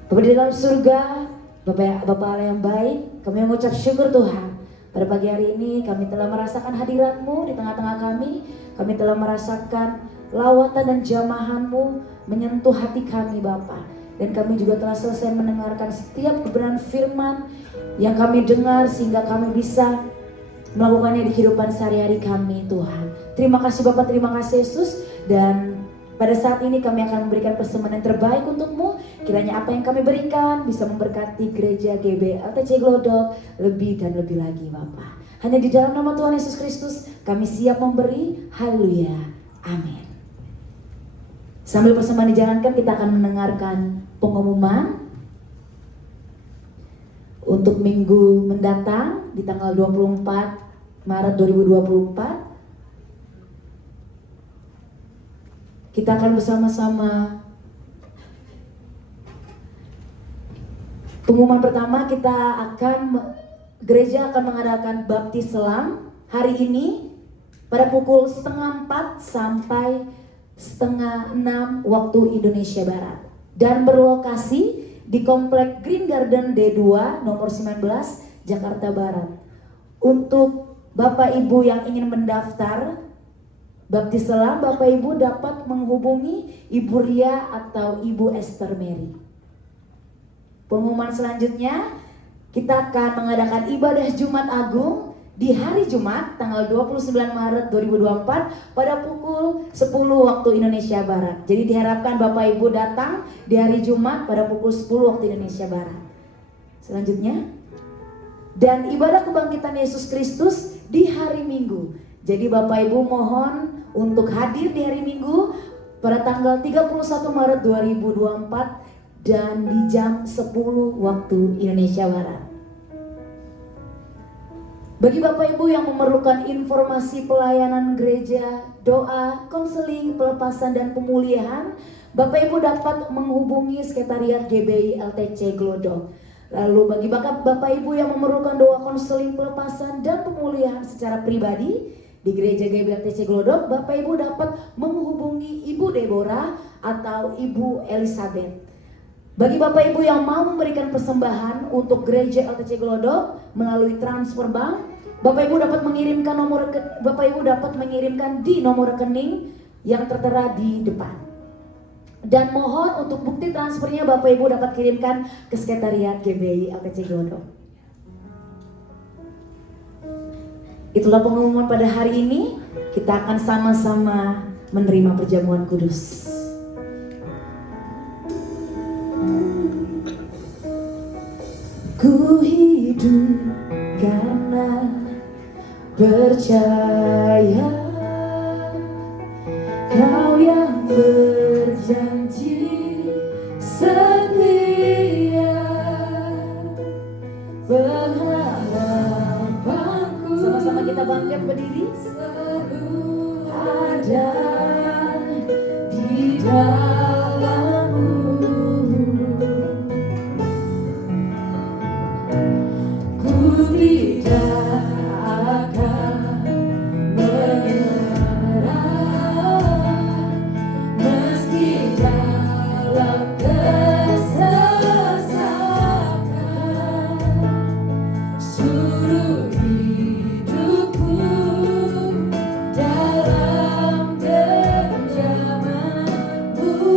Bapa di dalam surga, Bapak Allah yang baik, kami mengucap syukur Tuhan. Pada pagi hari ini kami telah merasakan hadirat-Mu di tengah-tengah kami. Kami telah merasakan lawatan dan jamahan-Mu menyentuh hati kami Bapa. Dan kami juga telah selesai mendengarkan setiap kebenaran firman yang kami dengar sehingga kami bisa melakukannya di kehidupan sehari-hari kami Tuhan. Terima kasih Bapak, terima kasih Yesus. Dan pada saat ini kami akan memberikan persembahan yang terbaik untuk-Mu. Kiranya apa yang kami berikan bisa memberkati gereja GB LTC Glodok lebih dan lebih lagi Bapak. Hanya di dalam nama Tuhan Yesus Kristus kami siap memberi. Haleluya. Amin. Sambil persembahan dijalankan, kita akan mendengarkan pengumuman untuk minggu mendatang di tanggal 24 Maret 2024. Kita akan bersama-sama. Pengumuman pertama, gereja akan mengadakan baptis selam hari ini pada pukul 5:30 sampai 5:30 waktu Indonesia Barat. Dan berlokasi di Komplek Green Garden D2 nomor 19 Jakarta Barat. Untuk Bapak Ibu yang ingin mendaftar baptis selam, Bapak Ibu dapat menghubungi Ibu Ria atau Ibu Esther Mary. Pengumuman selanjutnya, kita akan mengadakan ibadah Jumat Agung di hari Jumat tanggal 29 Maret 2024 pada pukul 10 waktu Indonesia Barat. Jadi diharapkan Bapak Ibu datang di hari Jumat pada pukul 10 waktu Indonesia Barat. Selanjutnya, dan ibadah kebangkitan Yesus Kristus di hari Minggu. Jadi Bapak Ibu mohon untuk hadir di hari Minggu pada tanggal 31 Maret 2024 dan di jam 10 waktu Indonesia Barat. Bagi Bapak Ibu yang memerlukan informasi pelayanan gereja, doa, konseling, pelepasan dan pemulihan, Bapak Ibu dapat menghubungi Sekretariat GBI LTC Glodok. Lalu bagi Bapak Ibu yang memerlukan doa, konseling, pelepasan dan pemulihan secara pribadi di gereja GBI LTC Glodok, Bapak Ibu dapat menghubungi Ibu Deborah atau Ibu Elizabeth. Bagi Bapak Ibu yang mau memberikan persembahan untuk gereja LTC Glodok melalui transfer bank, Bapak Ibu dapat mengirimkan di nomor rekening yang tertera di depan. Dan mohon untuk bukti transfernya Bapak Ibu dapat kirimkan ke Sekretariat GBI LTC Glodok. Itulah pengumuman pada hari ini. Kita akan sama-sama menerima perjamuan kudus. Ku hidup karena percaya Kau yang berjanji setia, pengharapanku. Sama-sama kita bangkit berdiri. Selalu ada di dalam-Mu. Ku tidak akan menyerah meski dalam kesesakan. Suruh hidupku dalam genggaman-Mu.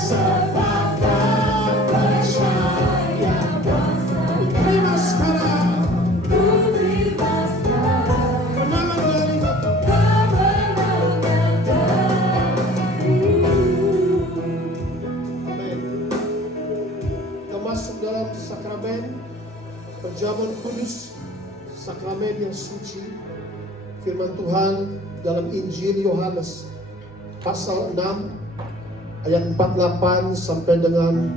Sepakat percaya terima sekarang kemenangan dari Amin. Kita masuk dalam sakramen perjamuan kudus, sakramen yang suci. Firman Tuhan dalam Injil Yohanes pasal 6 ayat 48 sampai dengan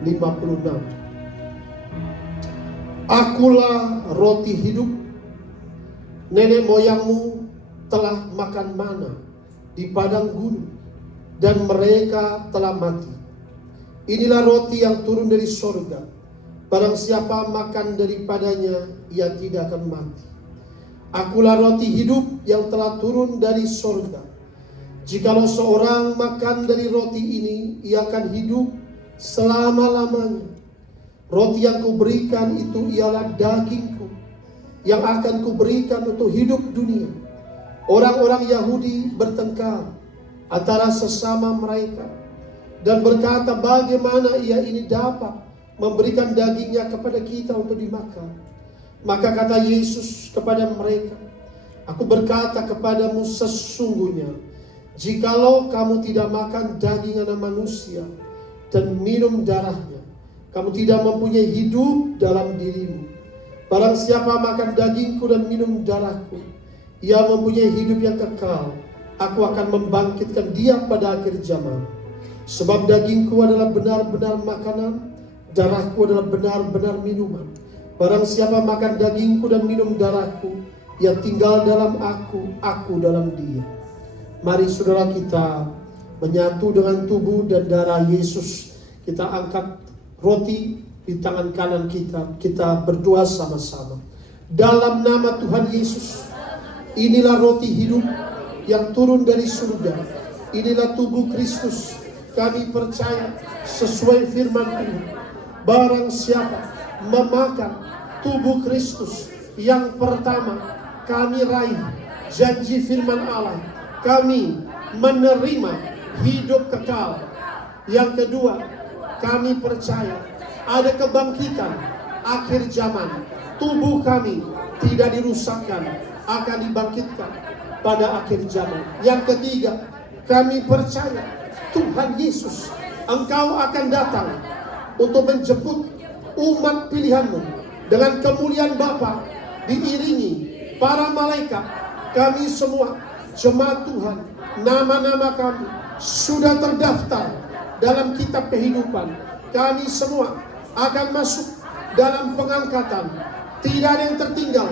56. Akulah roti hidup. Nenek moyangmu telah makan mana di padang gurun dan mereka telah mati. Inilah roti yang turun dari sorga. Barang siapa makan daripadanya, ia tidak akan mati. Akulah roti hidup yang telah turun dari sorga. Jikalau seorang makan dari roti ini, ia akan hidup selama-lamanya. Roti yang kuberikan itu ialah dagingku, yang akan kuberikan untuk hidup dunia. Orang-orang Yahudi bertengkar antara sesama mereka dan berkata, bagaimana ia ini dapat memberikan dagingnya kepada kita untuk dimakan. Maka kata Yesus kepada mereka, aku berkata kepadamu sesungguhnya, jikalau kamu tidak makan daging anak manusia dan minum darahnya, kamu tidak mempunyai hidup dalam dirimu. Barang siapa makan dagingku dan minum darahku, ia mempunyai hidup yang kekal. Aku akan membangkitkan dia pada akhir zaman. Sebab dagingku adalah benar-benar makanan, darahku adalah benar-benar minuman. Barang siapa makan dagingku dan minum darahku, ia tinggal dalam aku dalam dia. Mari saudara kita menyatu dengan tubuh dan darah Yesus. Kita angkat roti di tangan kanan kita. Kita berdoa sama-sama. Dalam nama Tuhan Yesus, inilah roti hidup yang turun dari surga. Inilah tubuh Kristus. Kami percaya sesuai firman Tuhan. Barang siapa memakan tubuh Kristus, yang pertama kami raih janji firman Allah, kami menerima hidup kekal. Yang kedua, kami percaya ada kebangkitan akhir zaman. Tubuh kami tidak dirusakkan, akan dibangkitkan pada akhir zaman. Yang ketiga, kami percaya Tuhan Yesus, Engkau akan datang untuk menjemput umat pilihanmu dengan kemuliaan Bapa, diiringi para malaikat. Kami semua jemaat Tuhan, nama-nama kami sudah terdaftar dalam kitab kehidupan. Kami semua akan masuk dalam pengangkatan. Tidak ada yang tertinggal,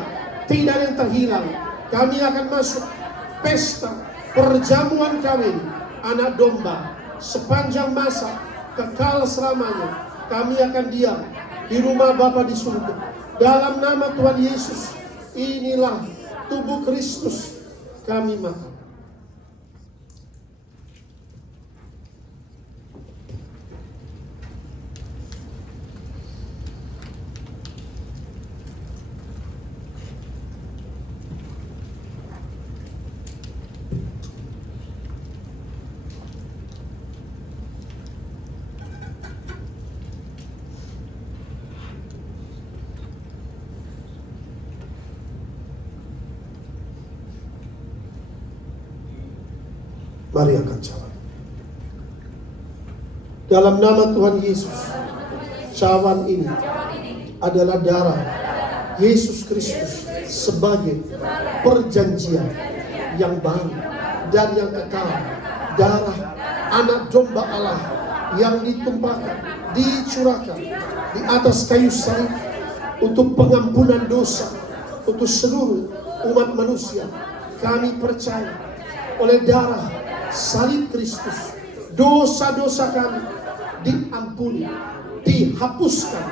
tidak ada yang terhilang. Kami akan masuk pesta perjamuan kawin anak domba sepanjang masa kekal selamanya. Kami akan diam di rumah Bapa di surga. Dalam nama Tuhan Yesus, inilah tubuh Kristus kami makan. Mari angkat cawan. Dalam nama Tuhan Yesus, cawan ini adalah darah Yesus Kristus sebagai perjanjian yang baru dan yang kekal. Darah anak domba Allah yang ditumpahkan, dicurahkan di atas kayu salib untuk pengampunan dosa untuk seluruh umat manusia. Kami percaya oleh darah salib Kristus, dosa-dosa kami diampuni, dihapuskan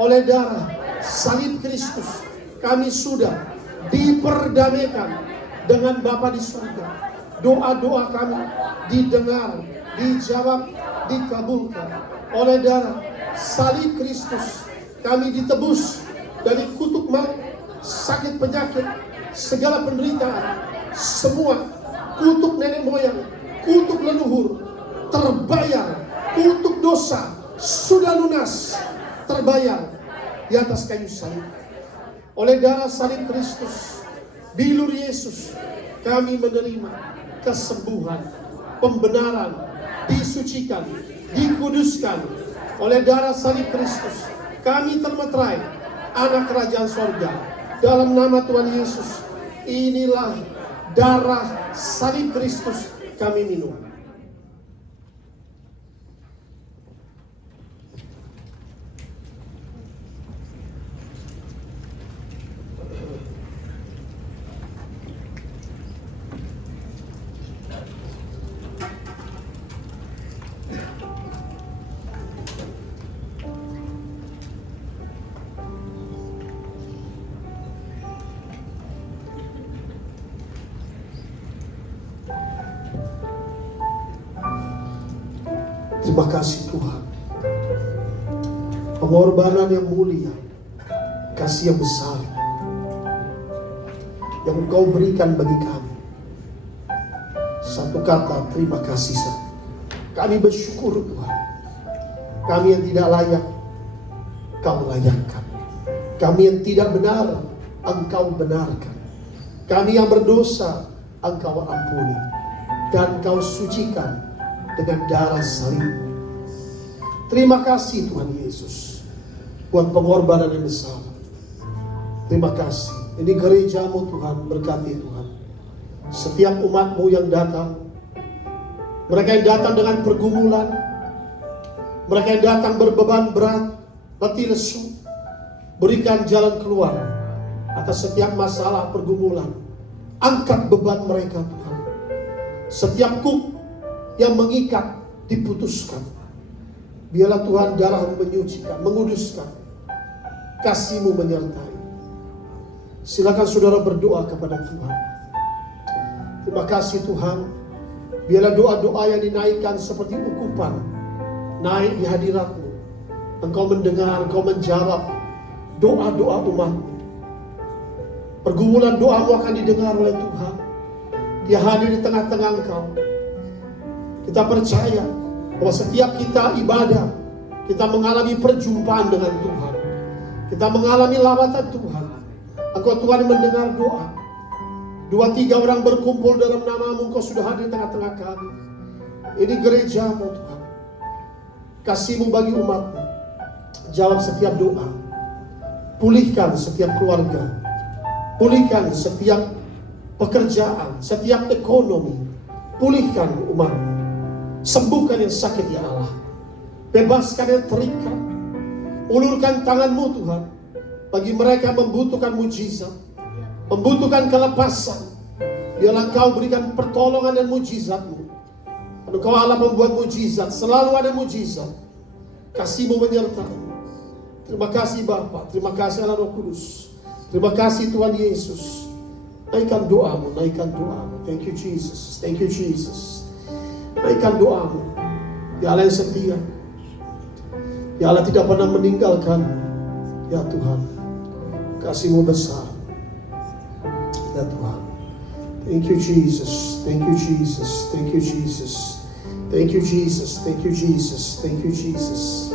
oleh darah salib Kristus. Kami sudah diperdamaikan dengan Bapa di surga. Doa-doa kami didengar, dijawab, dikabulkan oleh darah salib Kristus. Kami ditebus dari kutuk maut, sakit penyakit, segala penderitaan, semua kutuk nenek moyang, kutuk leluhur terbayar. Untuk dosa sudah lunas, terbayar di atas kayu salib. Oleh darah salib Kristus, bilur Yesus, kami menerima kesembuhan, pembenaran, disucikan, dikuduskan. Oleh darah salib Kristus, kami termeterai anak kerajaan sorga. Dalam nama Tuhan Yesus, inilah darah salib Kristus kami minum. Terima kasih Tuhan. Pengorbanan yang mulia, kasih yang besar yang Engkau berikan bagi kami. Satu kata, terima kasih. Kami bersyukur Tuhan. Kami yang tidak layak, Kau layakkan. Kami yang tidak benar, Engkau benarkan. Kami yang berdosa, Engkau ampuni. Dan Kau sucikan dengan darah salib. Terima kasih Tuhan Yesus buat pengorbanan yang besar. Terima kasih. Ini gerejamu Tuhan, berkati Tuhan. Setiap umatmu yang datang, mereka yang datang dengan pergumulan, mereka yang datang berbeban berat, letih lesu, berikan jalan keluar atas setiap masalah pergumulan. Angkat beban mereka Tuhan. Setiap kuk yang mengikat diputuskan. Biarlah Tuhan darah-Mu menyucikan, menguduskan, kasih-Mu menyertai. Silakan saudara berdoa kepada Tuhan. Terima kasih Tuhan. Biarlah doa-doa yang dinaikkan seperti ukupan naik di hadirat-Mu. Engkau mendengar, Engkau menjawab doa-doa umat-Mu. Pergumulan doa-Mu akan didengar oleh Tuhan. Dia hadir di tengah-tengah Engkau. Kita percaya bahwa setiap kita ibadah, kita mengalami perjumpaan dengan Tuhan. Kita mengalami lawatan Tuhan. Engkau Tuhan yang mendengar doa. 2-3 orang berkumpul dalam nama-Mu, Engkau sudah hadir di tengah-tengah kami. Ini gereja-Mu Tuhan. Kasih-Mu bagi umat-Mu. Jawab setiap doa. Pulihkan setiap keluarga. Pulihkan setiap pekerjaan, setiap ekonomi. Pulihkan umat-Mu. Sembuhkan yang sakit ya Allah. Bebaskan yang terikat. Ulurkan tangan-Mu Tuhan bagi mereka yang membutuhkan mujizat, membutuhkan kelepasan. Biarlah Engkau berikan pertolongan dan mujizat-Mu. Engkau Allah membuat mujizat, selalu ada mujizat. Kasih-Mu menyertai. Terima kasih Bapa, terima kasih Allah Roh Kudus. Terima kasih Tuhan Yesus. Naikkan doa-Mu, naikkan doa-Mu. Thank you Jesus, thank you Jesus. Naikkan doa-Mu. Ya Allah yang setia. Ya Allah tidak pernah meninggalkan. Ya Tuhan, kasih-Mu besar. Ya Tuhan. Thank you Jesus, thank you Jesus, thank you Jesus. Thank you Jesus, thank you Jesus, thank you Jesus.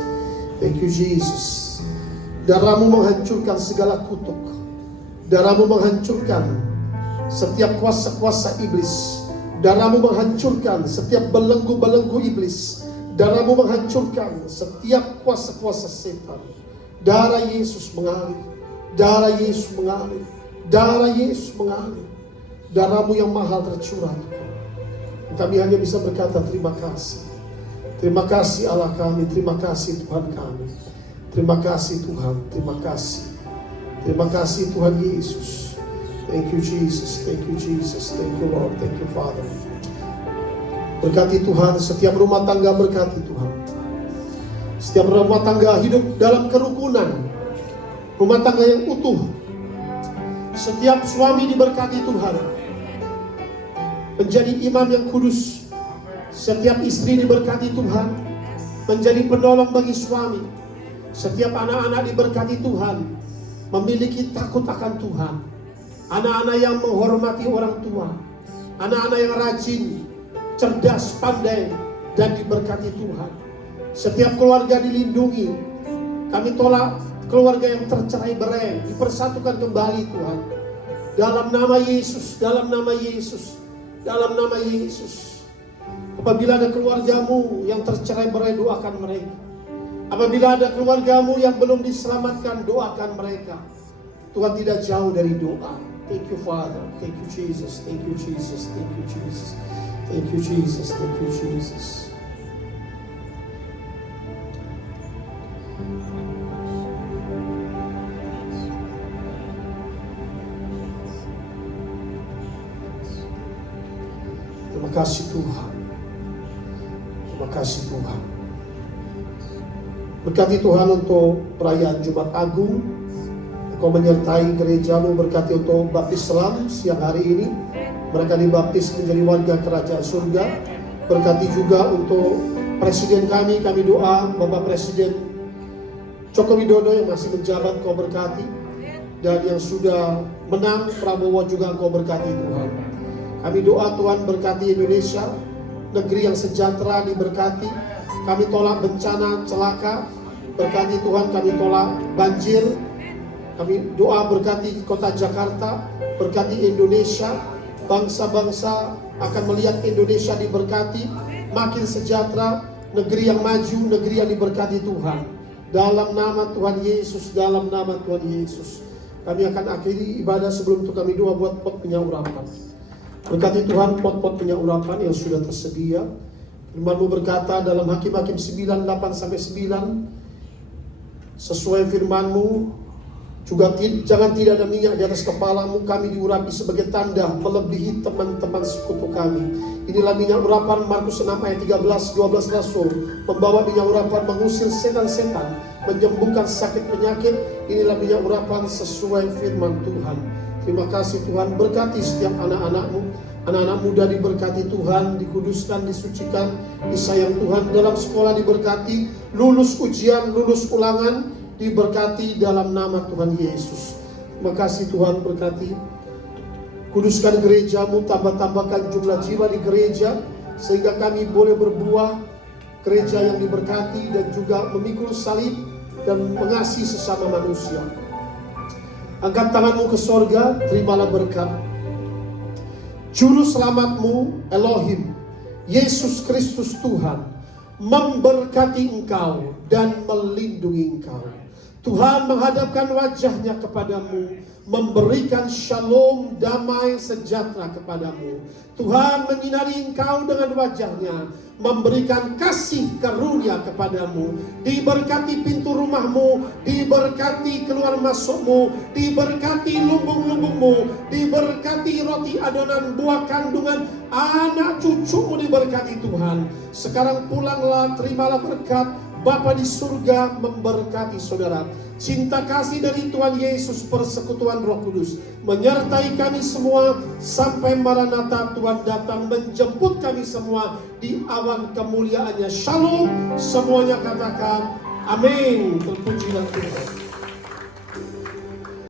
Thank you Jesus. Darah-Mu menghancurkan segala kutuk. Darah-Mu menghancurkan setiap kuasa-kuasa iblis. Darah-Mu menghancurkan setiap belenggu-belenggu iblis. Darah-Mu menghancurkan setiap kuasa-kuasa setan. Darah Yesus mengalir. Darah Yesus mengalir. Darah Yesus mengalir. Darah-Mu yang mahal tercurah. Kami hanya bisa berkata terima kasih. Terima kasih Allah kami. Terima kasih Tuhan kami. Terima kasih Tuhan. Terima kasih. Terima kasih Tuhan Yesus. Thank you Jesus. Thank you Jesus. Thank you Lord. Thank you Father. Berkati Tuhan setiap rumah tangga, berkati Tuhan. Setiap rumah tangga hidup dalam kerukunan. Rumah tangga yang utuh. Setiap suami diberkati Tuhan. Menjadi imam yang kudus. Setiap istri diberkati Tuhan. Menjadi penolong bagi suami. Setiap anak-anak diberkati Tuhan. Memiliki takut akan Tuhan. Anak-anak yang menghormati orang tua. Anak-anak yang rajin, cerdas, pandai dan diberkati Tuhan. Setiap keluarga dilindungi. Kami tolak keluarga yang tercerai-berai dipersatukan kembali Tuhan. Dalam nama Yesus, dalam nama Yesus, dalam nama Yesus. Apabila ada keluargamu yang tercerai-berai, doakan mereka. Apabila ada keluargamu yang belum diselamatkan, doakan mereka. Tuhan tidak jauh dari doa. Thank you Father, thank you Jesus, thank you Jesus, thank you Jesus, thank you Jesus, thank you Jesus. Terima kasih Tuhan. Terima kasih Tuhan. Berkati Tuhan untuk perayaan Jumat Agung. Engkau menyertai gerejamu, berkati untuk baptis selam siang hari ini. Mereka dibaptis menjadi warga kerajaan surga. Berkati juga untuk presiden kami doa Bapak Presiden Joko Widodo yang masih menjabat, Kau berkati. Dan yang sudah menang Prabowo juga Kau berkati Tuhan. Kami doa Tuhan berkati Indonesia, negeri yang sejahtera diberkati. Kami tolak bencana celaka, berkati Tuhan. Kami tolak banjir. Kami doa berkati kota Jakarta, berkati Indonesia. Bangsa-bangsa akan melihat Indonesia diberkati, makin sejahtera, negeri yang maju, negeri yang diberkati Tuhan. Dalam nama Tuhan Yesus, dalam nama Tuhan Yesus. Kami akan akhiri ibadah sebelum itu kami doa buat pot penyaurapan. Berkati Tuhan pot-pot penyaurapan yang sudah tersedia. Firman-Mu berkata dalam Hakim-Hakim 9:8-9, sesuai firman-Mu, juga jangan tidak ada minyak di atas kepalamu, kami diurapi sebagai tanda melebihi teman-teman sekutu kami. Inilah minyak urapan, Markus 6 ayat 13-12 Rasul, membawa minyak urapan mengusir setan-setan, menyembuhkan sakit penyakit. Inilah minyak urapan sesuai firman Tuhan. Terima kasih Tuhan, berkati setiap anak-anak-Mu. Anak-anak muda diberkati Tuhan, dikuduskan, disucikan, disayang Tuhan. Dalam sekolah diberkati, lulus ujian, lulus ulangan, diberkati dalam nama Tuhan Yesus. Terima kasih Tuhan, berkati. Kuduskan gerejamu, tambah-tambahkan jumlah jiwa di gereja, sehingga kami boleh berbuah gereja yang diberkati dan juga memikul salib dan mengasihi sesama manusia. Angkat tanganmu ke sorga, terimalah berkat. Juru selamatmu Elohim, Yesus Kristus Tuhan, memberkati engkau dan melindungi engkau. Tuhan menghadapkan wajahnya kepadamu, memberikan shalom, damai, sejahtera kepadamu. Tuhan menyinari engkau dengan wajahnya, memberikan kasih karunia kepadamu. Diberkati pintu rumahmu, diberkati keluar masukmu, diberkati lumbung-lumbungmu, diberkati roti adonan buah kandungan anak cucumu, diberkati Tuhan. Sekarang pulanglah, terimalah berkat. Bapa di surga memberkati saudara. Cinta kasih dari Tuhan Yesus, persekutuan Roh Kudus menyertai kami semua sampai Maranatha Tuhan datang menjemput kami semua di awan kemuliaannya. Shalom, semuanya katakan amin. Terpujilah Tuhan.